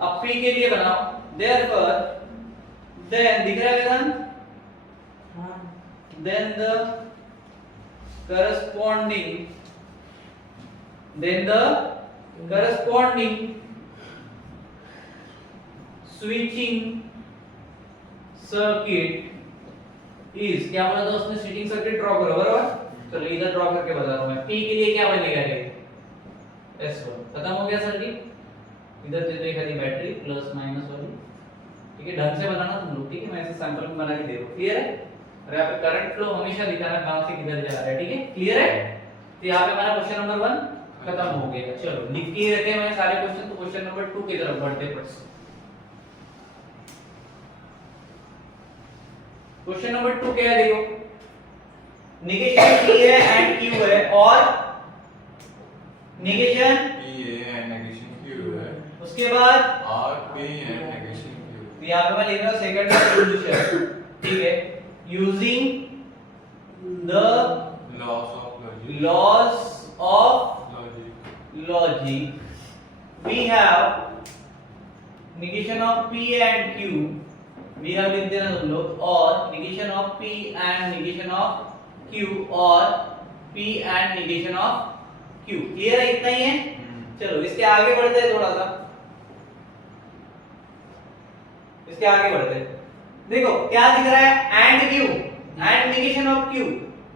अब P के लिए बनाओ, therefore then दिख रहा है विधान, then the corresponding switching circuit is, क्या बोला था उसने, स्विचिंग सर्किट ड्रॉ करो, बराबर। चलो इधर ड्रॉ करके बता रहा हूं मैं। P के लिए क्या बनेगा, ये S1 खत्म हो गया सर्किट। इधर दे दो एक आधी बैटरी प्लस माइनस वाली, ठीक है? ढंग से बनाना तुम लोग, ठीक है? मैं ऐसे सैंपल में बना के दे रहा हूं, क्लियर है? और यहाँ पे करंट फ्लो हमेशा दिखाना कहां से किधर जा रहा है, ठीक है? क्लियर है? तो यहाँ पे हमारा क्वेश्चन नंबर 1 खत्म हो गया। चलो लिख के रखे मैंने सारे क्वेश्चन, तो क्वेश्चन नंबर 2 की तरफ बढ़ते हैं। क्वेश्चन नंबर 2 क्या है, देखो, नेगेशन P है एंड Q है और negation P and negation Q है, उसके बाद और P एंड नेगेशन Q। तो यहाँ पे मैं लिख रहा हूँ सेकंड सॉल्यूशन, ठीक है? Using the laws of logic we have negation of P and Q, we have लिख देना तुम लोग, और negation of P and negation of Q और P and negation of Q। Clear है? इतना ही है। चलो इसके आगे बढ़ते हैं, थोड़ा सा इसके आगे बढ़ते हैं। देखो क्या दिख रहा है, and Q and negation of Q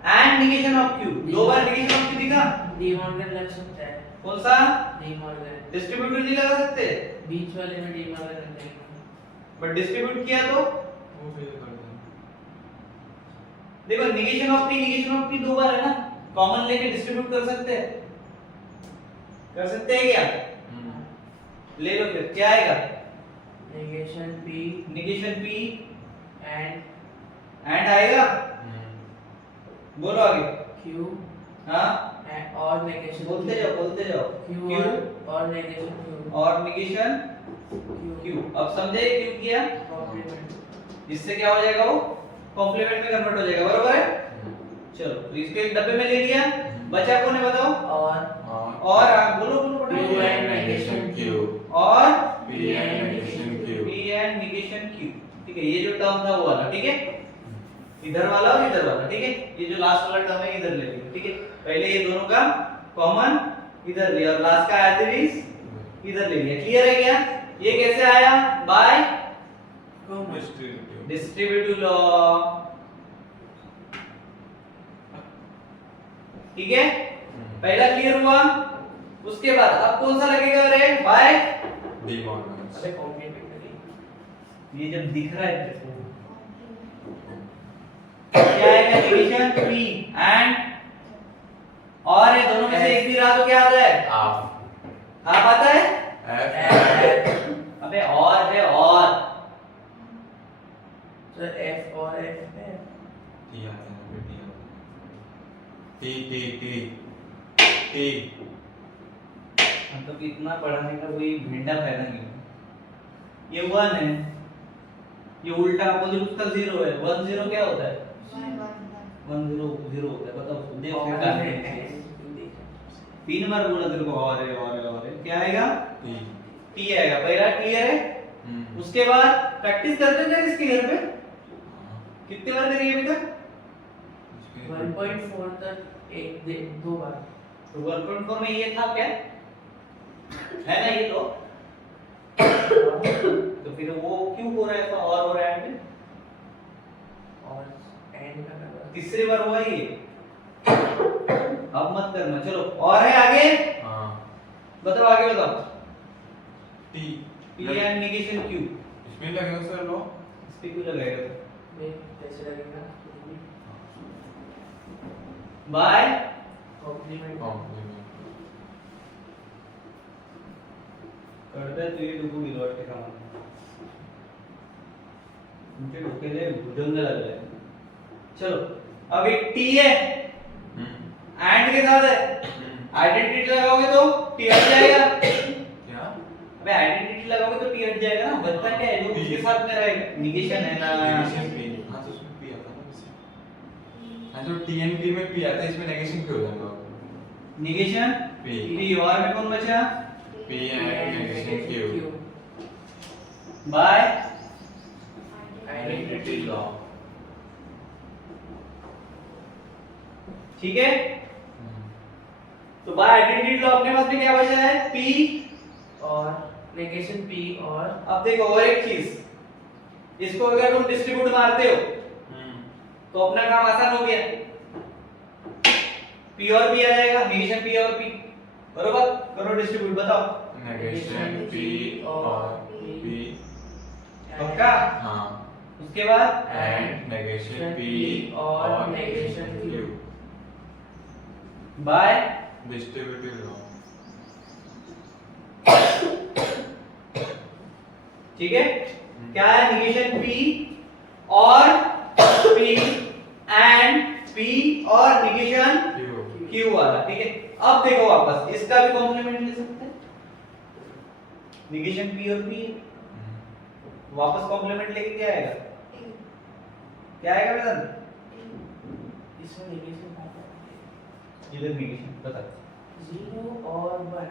and negation of Q, दो बार नेगेशन ऑफ Q दिखा। डीमॉर्गन लग सकता है, कौन सा, डीमॉर्गन, डिस्ट्रीब्यूटिव नहीं लगा सकते, बीच वाले में डीमॉर्गन रख देंगे, बट डिस्ट्रीब्यूट किया तो वो फिर कर देंगे। देखो नेगेशन ऑफ P दो बार है ना, कॉमन लेके डिस्ट्रीब्यूट कर सकते हैं, क्या? ले लो फिर, क्या आएगा, नेगेशन P एंड आएगा, बोलो आगे। Q हाँ और नेगेशन, बोलते जाओ Q और नेगेशन Q और नेगेशन Q। अब समझे क्यों किया, कॉम्प्लीमेंट, जिससे क्या हो जाएगा, वो कॉम्प्लीमेंट में कन्वर्ट हो जाएगा, बरोबर है? चलो तो इसको एक डब्बे में ले लिया, बचा कौन है बताओ, और और आप बोलो बोलो Q बोलो and negation Q और P and negation Q P and negation Q, ठीक है, ये जो टर्म था वो वाला, ठीक है, इधर वाला और इधर वाला, ठीक है, ये जो लास्ट वाला टर्म है इधर ले लिया, ठीक है, पहले ये दोनों का कॉमन इधर लिया और लास्ट का एज इट इज इधर ले लिया। क्लियर है क्या? ये कैसे आया? बाय डिस्ट्रीब्यूटिव डिस्ट्रीब्यूटिव लॉ, ठीक है, पहला क्लियर हुआ। उसके बाद अब कौन सा लगेगा रे? बाय डी मॉर्गन अबे कॉम्प्लीमेंट्री ये जब दिख रहा है तेरे को क्या आएगा? नेगेशन P एंड और ये दोनों में से एक भी रहा तो क्या आता है? हाफ हाफ आता है। एफ अबे और है और तो F और F है टी आता है फिर टी टी टी मतलब इतना पढ़ाने का कोई भिंडा फायदा नहीं। ये 1 है, ये उल्टा अपोजिट उसका 0 है। 1 0 क्या होता है? 1 0 0 होता है। बताओ देख और फिर है क्या 3 बार बोला तेरे को और है क्या आएगा? टी टी आएगा। पहला क्लियर है। उसके बाद प्रैक्टिस करते हैं इसके घर पे कितने बार करिए अभी तक? 1.4 तक एक दो बार तो 1.4 में ये था क्या है ना ये लो तो फिर वो क्यों हो रहा है ऐसा और हो रहा है एंड और एंड का करना तीसरी बार हुआ ये अब मत करना। चलो और है आगे हां बताओ आगे बताओ। T P and negation Q इसमें लगेगा सर लो इस पे क्यों लगाएगा में कैसे लगेगा बाय कॉम्प्लीमेंट कॉम्प्लीमेंट कळतंय तुझे डोकं गिलवाट का तुमचे डोक्याले भुजंग लागलाय। चलो अब एक T है एंड के साथ है आइडेंटिटी लगाओगे तो T हट जाएगा। क्या अबे आइडेंटिटी लगाओगे तो T हट जाएगा ना। बचता क्या है जो उसके साथ में रहेगा? नेगेशन है ना। नेगेशन पी हां तो उसमें पी आता है ना वैसे हां जो टी एंड पी में पी आता है इसमें नेगेशन क्यों हो जाएगा नेगेशन पी P और में कौन बचा? P and negation Q by identity law ठीक है। तो बाय आइडेंटिटी लॉ अपने पास में क्या बचा है? P और नेगेशन P और अब देखो और एक चीज इसको अगर तुम डिस्ट्रीब्यूट मारते हो तो अपना काम आसान हो गया। P और P आ जाएगा नेगेशन P और P बरोबर। करो डिस्ट्रीब्यूट बताओ नेगेशन पी और पी पक्का। हां उसके बाद एंड नेगेशन पी और negation Q bye distributive law ठीक है। क्या है? नेगेशन P और P एंड P और नेगेशन क्यू Q वाला, ठीक है। अब देखो वापस इसका भी कॉम्प्लीमेंट ले सकते हैं। नेगेशन P और P वापस कॉम्प्लीमेंट लेके क्या आएगा? क्या आएगा बेटा? इसमें नेगेशन इधर नेगेशन बता 0 और 1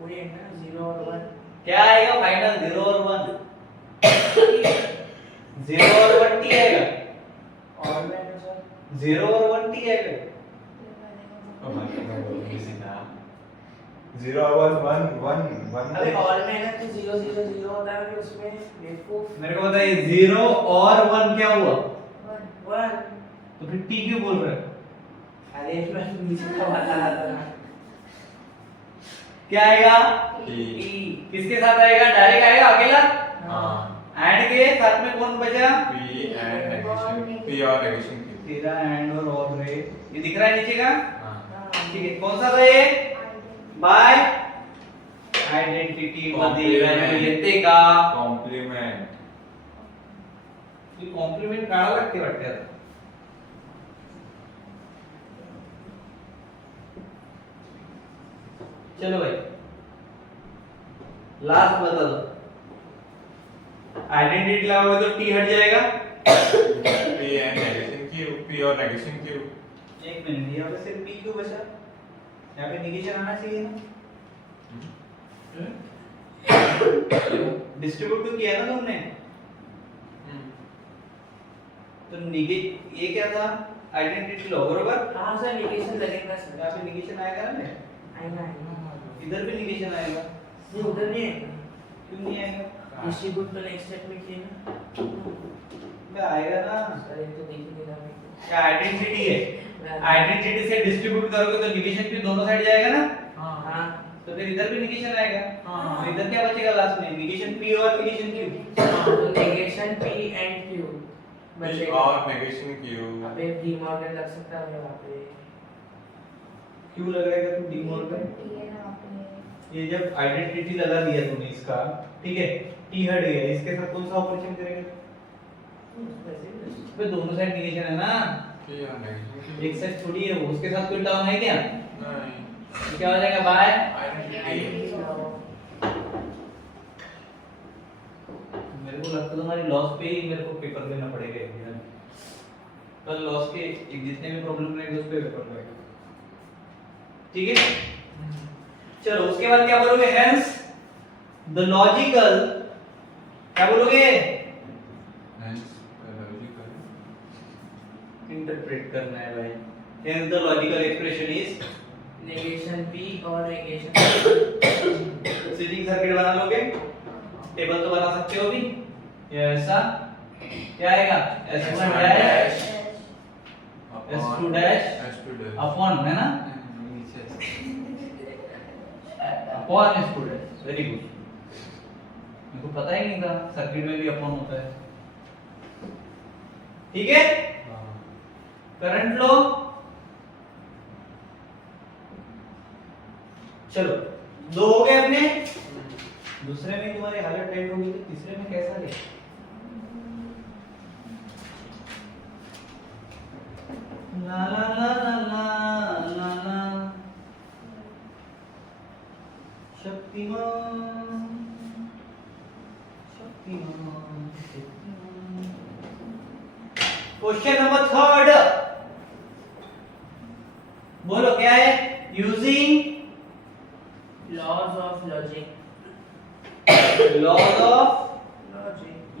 वही है ना 0 और 1 क्या आएगा फाइनल? 0 और 1 0 और 1 T आएगा और मैं सर 0 और 1 T आएगा। जीरो और वन वन वन अबे और में ना तो 0 0 0 होता है कि उसमें बेवकूफ मेरे को बताइए 0 और 1 क्या हुआ? 1 तो फिर T क्यों बोल रहे हो? अरे मैं नीचे का बता रहा था क्या आएगा? T किसके साथ आएगा? डायरेक्ट आएगा अकेला? हां एंड के साथ में कौन बचा? पी एंड नेगेशन पी और नेगेशन क्यू तेरा एंड और रे ये दिख रहा है नीचे का? हां ठीक है। कौन सा था ये? बाय आइडेंटिटी मध्ये व्हॅल्यू येते का? कॉम्प्लीमेंट ही कॉम्प्लिमेंट काढावं लागते वाटते आता। चलो भाई लास्ट बता दो। आइडेंटिटी लगाओगे तो T हट जाएगा। P and negation Q P और नेगेशन क्यू एक मिनट यहाँ पे सिर्फ P क्यों बचा? यहाँ पे निगेशन आना चाहिए ना, डिस्ट्रीब्यूट तो किया ना तुमने, तो निगे ये क्या था, आइडेंटिटी लॉ, बरोबर। हाँ सर निगेशन लगेगा सर। यहाँ पे निगेशन आएगा ना, आएगा आएगा। इधर भी निगेशन आएगा, ये उधर नहीं आएगा। क्यों नहीं आएगा? डिस्ट्रीब्यूट तो नेक्स्ट स्टेप में किए ना। बे आएगा ना, सर ये तो देख ही नहीं रहा मैं। क्या आइडेंटिटी है, आइडेंटिटी से डिस्ट्रीब्यूट करोगे तो निगेशन भी दोनों साइड जाएगा ना, हाँ तो फिर इधर भी निगेशन आएगा। हाँ। तो इधर क्या बचेगा लास्ट में, निगेशन p और निगेशन q। तो नेगेशन p एंड q बचेगा। और नेगेशन क्यू। अबे डी मॉर्गन लग सकता है वहाँ पे। q लगाएगा तो डी मॉर्गन, ये जब आइडेंटिटी लगा दिया तूने इसका, ठीक है, t हट गया, इसके साथ कौन सा ऑपरेशन करेगा? पे दोनों साइड निगेशन है ना, क्या नेगेशन एक साइड थोड़ी है वो, उसके साथ कोई टर्म है क्या? नहीं। तो क्या हो जाएगा बाय आइडेंटिटी। मेरे को लगता है तुम्हारी लॉस पे ही मेरे को पेपर देना पड़ेगा एक दिन, कल लॉस के जितने भी प्रॉब्लम रहेंगे उस पे पेपर लगेगा, ठीक है। चलो उसके बाद क्या बोलोगे, हेंस द लॉजिकल, क्या बोलोगे, इंटरप्रेट करना है भाई, hence the logical expression is, negation p और नेगेशन स्विचिंग सर्किट बना लोगे, टेबल तो बना सकते हो भी, ये ऐसा क्या आएगा, s1 dash s2 dash upon, है ना, upon s2 dash, very good, मेरे को पता ही नहीं था सर्किट में भी अपॉन होता है, ठीक है। करंट लो, चलो दो हो गए अपने, दूसरे में तुम्हारी हालत टाइट होगी तो तीसरे में कैसा ले, ला ला ला ला ला ला ला, शक्तिमान शक्तिमान शक्तिमान। क्वेश्चन नंबर 3 बोलो क्या है, using laws of logic. laws of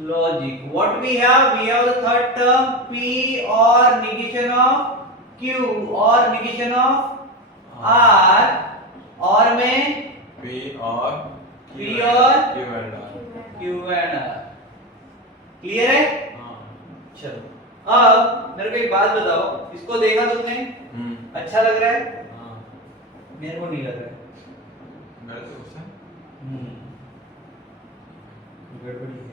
logic logic, what we have the third term p or negation of q or negation of r, और में P और P और Q and R। q and r, clear है। हाँ। चलो अब मेरे को एक बात बताओ, इसको देखा तुमने, अच्छा लग रहा है? हाँ। मेरे को नहीं लग रहा है, गलत क्वेश्चन। गड़बड़ी है,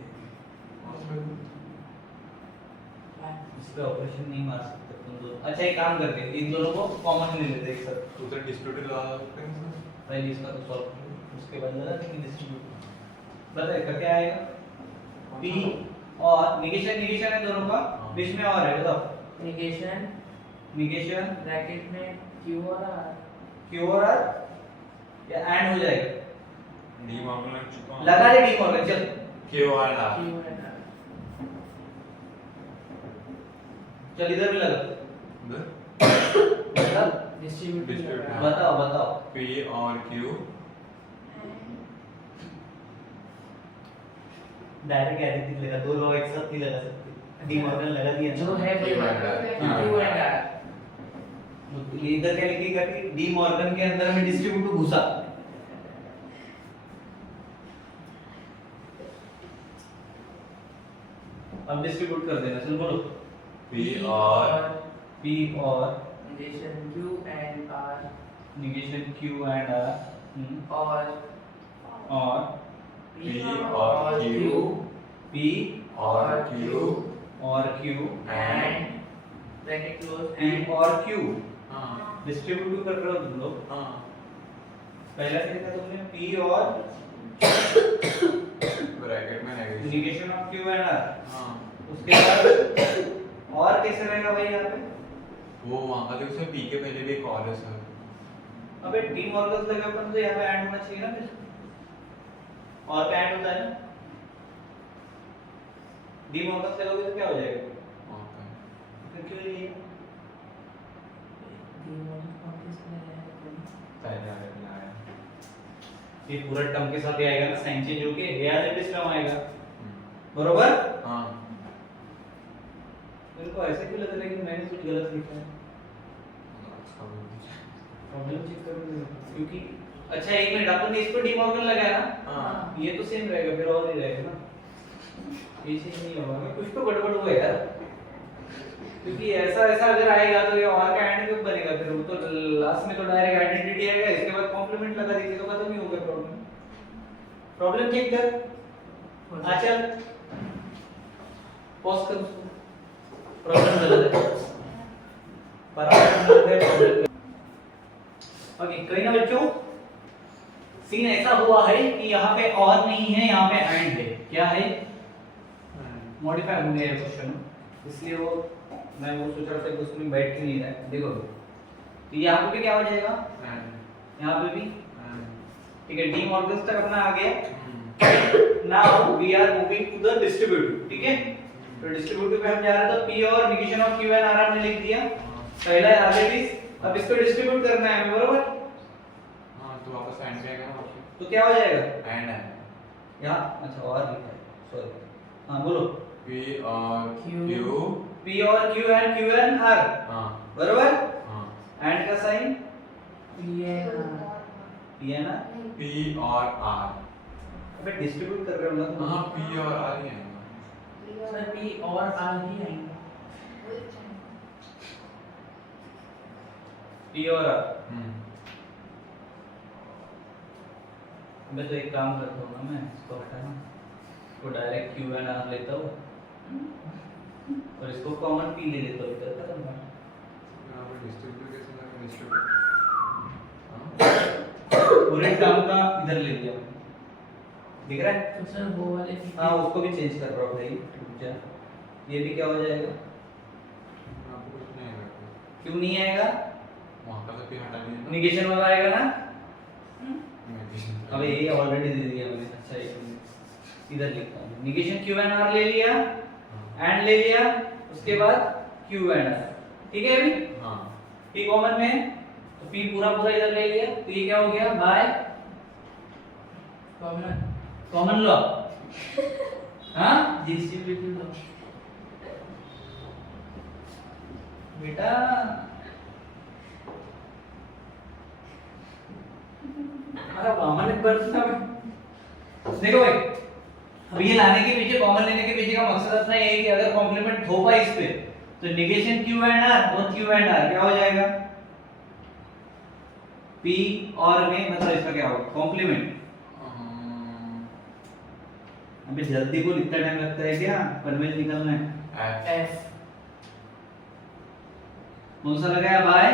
इस पे ऑपरेशन नहीं मार सकते तुम दोनों। अच्छा एक काम करते हैं, इन दोनों को कॉमन ले लेते हैं एक साथ, तो उधर डिस्प्यूटेड लगा सकते हैं सर। पहले इसका तो सॉल्व करो, उसके बाद लगा देंगे डिस्ट्रीब्यूट। बताइए क्या आएगा, p और निगेशन निगेशन है दोनों का, बीच में और है, बताओ नेगेशन निगेशन ब्रैकेट में q और r, q और r, या एंड हो जाएगा, डी मॉर्गन लग चुका हूँ। लगा दे डी मॉर्गन, चल Q और R। q और r। चल इधर भी लगा, उधर मतलब डिस्ट्रीब्यूट बताओ बताओ, P और Q। डायरेक्ट एडिटिव लगा, दो लॉ एक साथ नहीं लगा सकते, डी मॉर्गन लगा दिया जो है वही Q and R। q and r। ये इधर क्या लिखेगा कि डी मॉर्गन के अंदर हमें डिस्ट्रीब्यूट घुसा, अब डिस्ट्रीब्यूट कर देना, चल बोलो P और p और negation q and r negation q and r, और P और Q। p और Q और q and bracket close p and और q हाँ। डिस्ट्रीब्यूट कर रहे हो तुम लोग, हाँ। पहला देखा तुमने p और ब्रैकेट में negation. Negation of q and r, हाँ। उसके बाद और कैसे रहेगा भाई यहाँ पे, वो वहाँ का देखो सर, P के पहले भी एक और है सर। अबे डी मॉर्गन लगा अपन तो यहाँ पे ऐड होना चाहिए ना, फिर और पे ऐड होता है ना, डी मॉर्गन लगाओगे तो क्या हो जाएगा, वहाँ पे। फिर क्यों ये पहले आया भी आया ये पूरा टर्म के साथ ही आएगा ना, साइन चेंज होके एज इट इज टर्म आएगा, बरोबर। हाँ इनको ऐसे क्यों लग रहा है कि मैंने कुछ गलत लिखा है? अच्छा बोल दिया। प्रॉब्लम चेक करोगे क्योंकि अच्छा एक मिनट, अपन ने इस पर डीमॉर्गन लगाया ना, हाँ ये तो सेम रहेगा, फिर और नहीं रहेगा ना, ये चीज नहीं होगा, कुछ तो गड़बड़ हुआ यार, क्योंकि ऐसा ऐसा अगर आएगा तो ये और का एंड कब बनेगा, फिर वो तो लास्ट में तो डायरेक्ट आइडेंटिटी आएगा, इसके बाद कॉम्प्लीमेंट लगा दीजिए तो खत्म ही होगा प्रॉब्लम। प्रॉब्लम चेक कर, आचल पॉज कर उसको, प्रॉब्लम गलत है, प्रॉब्लम गलत है। ओके कहीं ना बच्चों, सीन ऐसा हुआ है कि यहाँ पे और नहीं है, यहाँ पे एंड है, क्या है, मॉडिफाई हो गया है क्वेश्चन, इसलिए वो मैं वो सोच रहा था कि उसमें बैठ के नहीं रहा है, देखो तो यहाँ पे भी क्या हो जाएगा, यहाँ पे भी ठीक है, डी मॉर्गन्स तक अपना आ गया। Now we are moving to the distributive, ठीक है, तो डिस्ट्रीब्यूटिव पे हम जा रहे हैं, तो पी और negation of Q and R हमने लिख दिया, पहला एज, अब इसको डिस्ट्रीब्यूट करना है हमें, बरोबर। हाँ तो वापस एंड पे आएगा ना वापस तो क्या हो जाएगा एंड है यहाँ, अच्छा और लिखा है, सॉरी, हाँ बोलो, P और Q Q P और Q एंड R, हाँ बरोबर, हाँ एंड का साइन ये P है ना, P और R अबे डिस्ट्रीब्यूट कर रहे हो ना तुम, हाँ P और R ही है सर P और R ही आएंगे। P और R, हम्म मैं तो एक काम करता हूँ ना, मैं इसको हटाना, इसको डायरेक्ट Q एंड R लेता हूँ और इसको कॉमन P ले लेता हूँ, इधर खत्म बात। यहाँ पे डिस्ट्रीब्यूट कैसे करेंगे डिस्ट्रीब्यूट पूरे टर्म का इधर ले लिया, दिख रहा है, तो सर वो वाले हाँ उसको भी चेंज कर रहा हूँ भाई, रुक जा, ये भी क्या हो जाएगा, आपको कुछ नहीं आएगा क्यों नहीं आएगा, वहाँ का तो P हटा दिया ना निगेशन वाला आएगा ना, Negation। अबे ये ऑलरेडी दे दिया मैंने, अच्छा एक मिनट इधर लिखता हूँ, निगेशन Q एंड R ले लिया, एंड ले लिया, उसके बाद Q एंड R, ठीक है अभी, हाँ P कॉमन में है, तो P पूरा पूरा इधर ले लिया, तो ये क्या हो गया, बाय कॉमन लॉ, हाँ डिस्ट्रीब्यूटिव लॉ। बेटा अरे कॉमन एक बार सुना, देखो भाई, अब ये लाने के पीछे, कॉमन लेने के पीछे का मकसद अपना ये है कि अगर कॉम्प्लीमेंट हो पाए इस पे, तो निगेशन Q एंड R और Q एंड R क्या हो जाएगा, P और में मतलब इसका क्या होगा, कॉम्प्लीमेंट। अबे जल्दी बोल, इतना टाइम लगता है क्या, परमेज निकलना है, F कौन सा लगाया, बाय,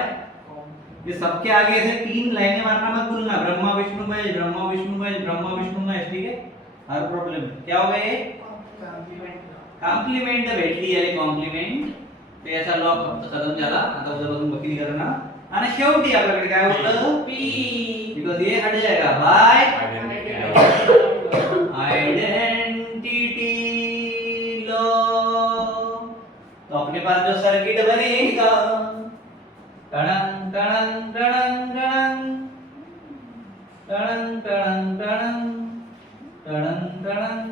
ये सबके आगे ऐसे 3 लाइनें मारना मत भूलना, ब्रह्मा विष्णु महेश, ब्रह्मा विष्णु महेश, ब्रह्मा विष्णु महेश, ठीक है, हर प्रॉब्लम क्या होगा ये, कॉम्प्लीमेंट भेटली आहे कॉम्प्लीमेंट, ते याचा लॉ खतम झाला, आता उद्यापासून बकील करना, आणि शेवटी आपल्याकडे काय होतं, P, बिकॉज ये हट जाएगा, बाय आइडेंटिटी लॉ, तो अपने पास जो सर्किट बनेगा, टणंग टणंग टणंग टणंग टणंग टणंग टणंग टणंग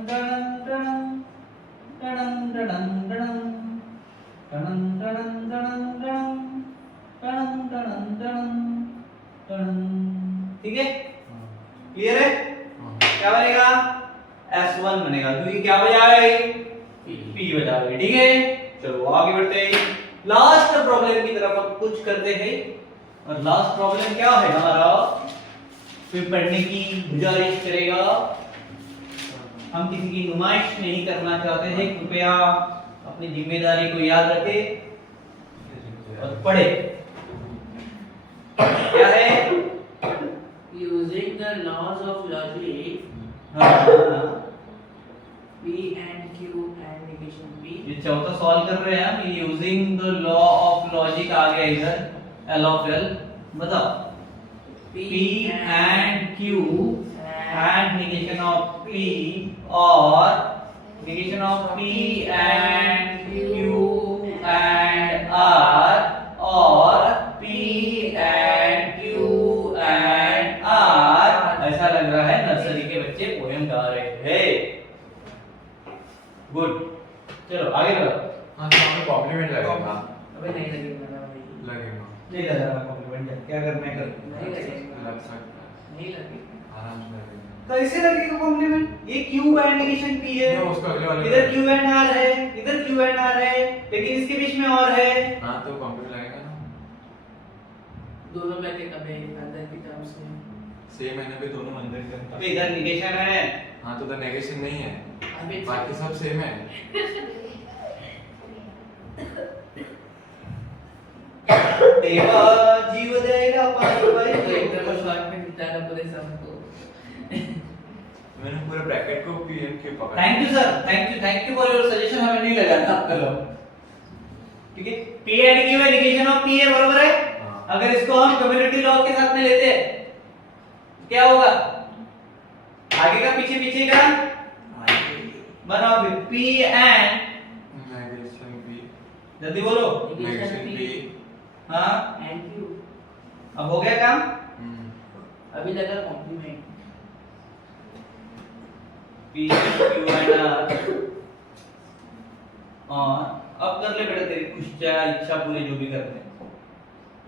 टणंग टणंग टणंग टणंग टणंग टणंग टणंग टणंग टणंग टणंग, ठीक है, क्लियर है, क्या बनेगा, S1 बनेगा, क्योंकि क्या बजा रहे हैं, P बजा रहे हैं, ठीक है, चलो आगे बढ़ते हैं, लास्ट प्रॉब्लम की तरफ अब कुछ करते हैं, और लास्ट प्रॉब्लम क्या है हमारा, फिर पढ़ने की गुजारिश करेगा, हम किसी की नुमाइश नहीं करना चाहते हैं, कृपया अपनी जिम्मेदारी को याद रखें और पढ़े, क्या है, Using the laws of logic, P and Q and negation P. ये चौथा सॉल्व कर रहे हैं हम, using the law of logic आ गया इधर, L ऑफ L, बताओ, P and Q and negation of P or negation of P and Q and R or P and Q and हाँ तो हमें कॉम्प्लीमेंट लगेगा। अबे नहीं लगेगा ना भाई, लगेगा। नहीं लगा रहा कॉम्प्लीमेंट, क्या करना है कर। नहीं लगेगा, लग सकता है। नहीं लगेगा। आराम से लगेगा। कैसे लगेगा कॉम्प्लीमेंट? ये क्यू एंड नेगेशन पी है, नहीं, उसको अगले वाले इधर में- क्यू एंड आर है, इधर क्यू एंड आर है, लेकिन इसके बीच में और है। हाँ तो कॉम्प्लीमेंट लगेगा ना। दोनों में के कभी अंदर की टर्म्स में सेम है ना भी दोनों अंदर के अबे अंदर। इधर नेगेशन है। हाँ तो द नेगेशन नहीं है, अभी बाकी सब सेम है। देवा जीव द्यायला पाहिजे तो पाहिजे। एकदम शॉर्ट में निपटाना पूरे सबको। मैंने पूरे ब्रैकेट को पीएम के पकड़ा। Thank you sir, thank you for your suggestion. हमें नहीं लगा था आपका लो, ठीक है। पी एंड क्यू है, नेगेशन ऑफ पी है, बरोबर है। हाँ। अगर इसको हम कम्युनिटी लॉ के साथ में लेते हैं क्या होगा? आगे का पीछे, पीछे का बनाओ फिर पी एंड, नेगेशन पी, जल्दी बोलो। Negation P. हाँ एंड क्यू अब हो गया काम। अभी लगा complement. P Q and R. और अब कर ले बेटा तेरी कुछ क्या इच्छा पूरी जो भी करते हैं।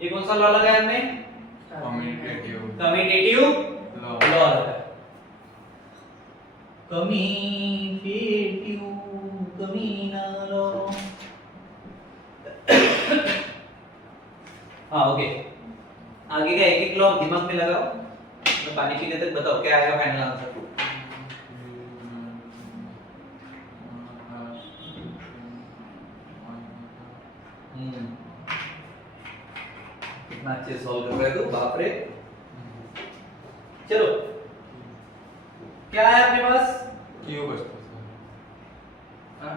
ये कौन सा लॉ लगा है हमने? Commutative commutative law. लॉ लगा है। कम्यूटेटिव कमीना लॉ। हाँ ओके, आगे का एक एक लॉ दिमाग में लगाओ, तो पानी पीने तक बताओ क्या आएगा फाइनल आंसर। कितना अच्छे सॉल्व कर रहे हो, बाप रे। चलो क्या है अपने पास? क्यों बचता है? हाँ,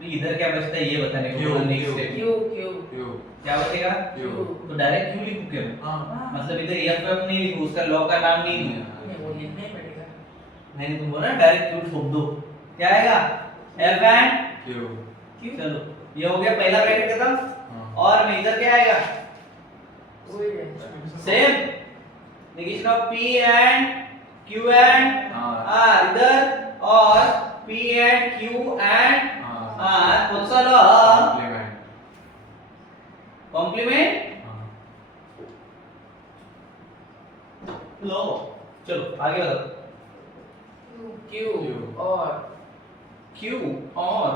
नहीं इधर क्या बचता है ये बताने को क्यों, बोला नेक्स्ट क्यों। स्टेप। क्यू क्यू क्यों क्या बचेगा? क्यों? तो डायरेक्ट क्यों लिखूं क्या मैं? हाँ मतलब इधर एफ एफ नहीं लिखूं, उसका लॉ का नाम नहीं लूं। नहीं वो लिखना ही पड़ेगा। नहीं तुम बोला डायरेक्ट क्यों ठोक दो। क्या आएगा? एफ एंड क्यों? क्यू चलो ये हो गया पहला ब्रैकेट खत्म। हाँ। और में इधर क्या आएगा? वही है। Same negation of P and Q and हाँ। आर इधर, और पी एंड क्यू एंड हाँ। आर कौन सा लॉ? कॉम्प्लीमेंट। कॉम्प्लीमेंट हाँ। लॉ। चलो आगे बताओ। Q Q. और क्यू और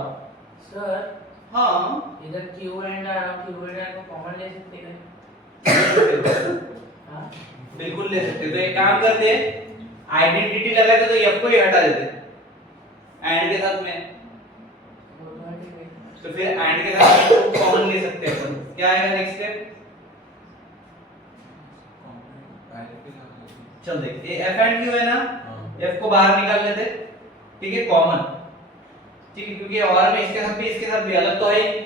सर हाँ इधर क्यू एंड आर को कॉमन ले सकते हैं। हाँ बिल्कुल ले सकते। तो एक काम करते, आइडेंटिटी लगाते तो एफ को ही हटा देते एंड के साथ में। तो फिर एंड के साथ कॉमन ले सकते हैं अपन। क्या आएगा नेक्स्ट स्टेप? चल देखते, ये एफ एंड क्यू है ना, हाँ। एफ को बाहर निकाल लेते, ठीक है, कॉमन। ठीक है, क्योंकि और में इसके साथ भी अलग तो है ही,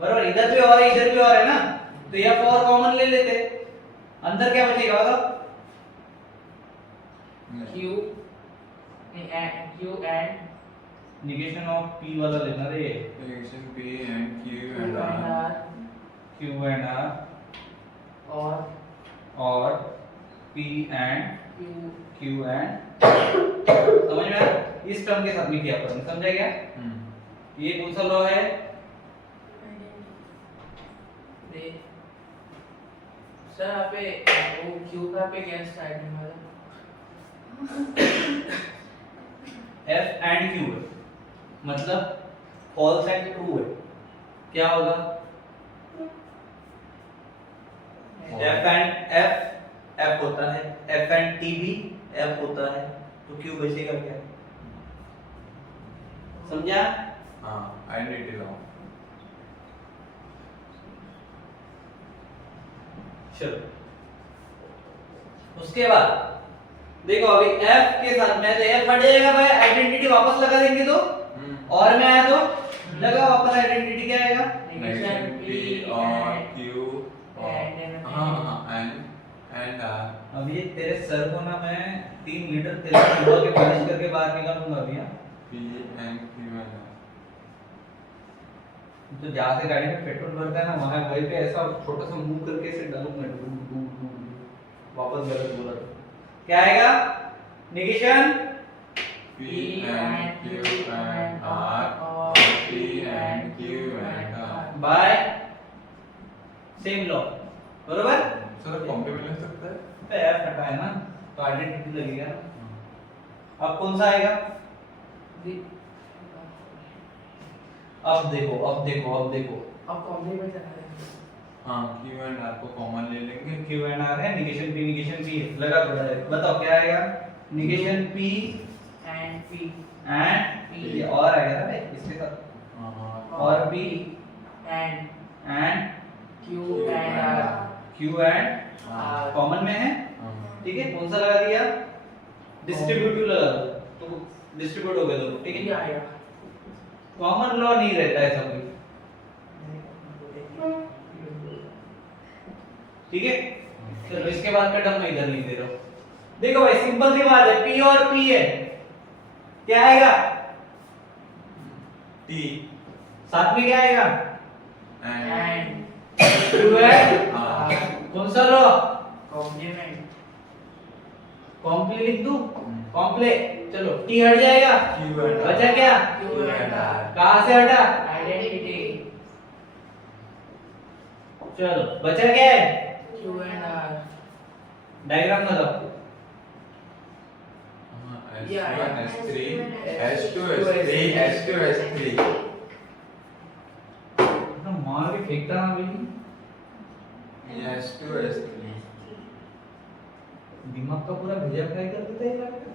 बराबर। इधर भी और है, इधर भी और है ना, तो एफ और कॉमन ले लेते। अंदर क्या बचेगा बताओ? Q and negation of P वाला लेना रे। Negation P and Q Q and and R. R Q and R और P and Q Q and, समझ में आया? इस टर्म के साथ में किया अपन, समझा क्या? ये कौन सा लॉ है? सर यहाँ पे वो क्यू का पे क्या स्टार्टिंग वाला? एफ एंड क्यू है, मतलब फॉल्स एंड ट्रू है। क्या होगा? एफ होता है, एफ एंड टी भी एफ होता है, तो क्यू बचेगा क्या? समझा? हाँ आइडेंटिटी लॉ। चलो उसके बाद देखो, अभी एफ के साथ में तो एफ हट जाएगा भाई, आइडेंटिटी वापस लगा देंगे तो, और में आया तो लगा वापस आइडेंटिटी। क्या आएगा? नेगेशन पी और क्यू और हाँ हाँ एंड आर। अभी तेरे सर को ना मैं 3 लीटर तेल में डुबो के पॉलिश करके बाहर निकालूंगा अभी। हाँ P and Q and R. तो जहाँ से गाड़ी में पेट्रोल भरता है ना, वहां वहीं पे ऐसा छोटा सा मूव करके इसे डालूंगा, वापस गलत बोला तो। क्या आएगा? Negation P and Q and R और P and Q and by same law, बरोबर? सर कॉम्प्लीमेंट ले सकता है? एफ हटा है ना तो आइडेंटिटी लगेगा ना। अब कौन सा आएगा? अब देखो अब कॉम्प्लीमेंट करना है। हाँ क्यू एंड आर को कॉमन ले लेंगे। क्यू एंड आर है, निगेशन पी है, लगा थोड़ा है। बताओ क्या आएगा? Negation P and P and ये और आएगा ना भाई इसके साथ, हाँ और P and and Q and R Q and R common में है, हाँ ठीक है? कौन सा लगा दिया? डिस्ट्रीब्यूटिव लगा दो तो डिस्ट्रीब्यूट हो गए दोनों, ठीक ये है? आया। कॉमन लॉ नहीं रहता है सब, ठीक है? चलो इसके बाद का टर्म मैं इधर नहीं दे रहा हूं। देखो भाई सिंपल सी बात है, पी और पी है, क्या आएगा? टी साथ में क्या आएगा? एंड क्यू एंड आर कौन सा लॉ? कॉम्प्लीमेंट कॉम्प्ले लिख दूं? कॉम्प्ले, चलो टी हट जाएगा, क्यू एंड बचा क्या? क्यू एंड आर कहां से हटा? आइडेंटिटी चलो बचा क्या है? क्यू एंड आर डायग्राम बताओ। S1 S3 S2 S3 S2 S3 तो मार के फेंकता ना भाई, ये S2 S3 दिमाग का पूरा भेजा फ्राई कर देता है ये लड़का।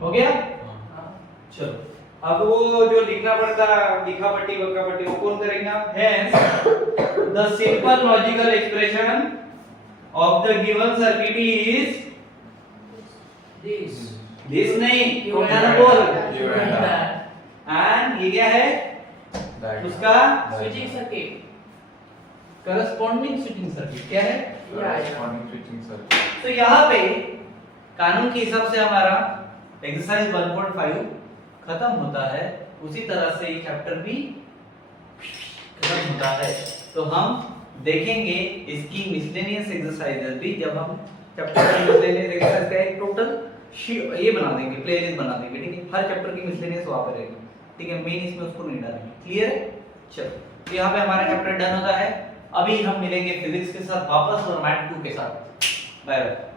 हो गया? चलो अब वो जो लिखना पड़ता, लिखा पट्टी वक्का पट्टी, वो कौन करेगा? Hence the simple logical expression of the given circuit is this this नहीं, Q कौन and सा R. बोल? Q and R. and ये क्या है? उसका switching circuit corresponding switching circuit क्या है? corresponding switching circuit तो यहाँ पे कानून के हिसाब से हमारा एक्सरसाइज 1.5 खत्म होता है, उसी तरह से ये चैप्टर भी खत्म होता है। तो हम देखेंगे इसकी मिसलेनियस एक्सरसाइजेस भी जब हम चैप्टर की मिसलेनियस एक्सरसाइज का एक टोटल ये बना देंगे, प्लेलिस्ट बना देंगे, ठीक है? हर चैप्टर की मिसलेनियस वहां पे रहेगी, ठीक है? मेन इसमें उसको नहीं डालेंगे, क्लियर है? चलो तो यहाँ पे हमारा चैप्टर डन होता है। अभी हम मिलेंगे फिजिक्स के साथ वापस और मैथ 2 के साथ। Bye bye.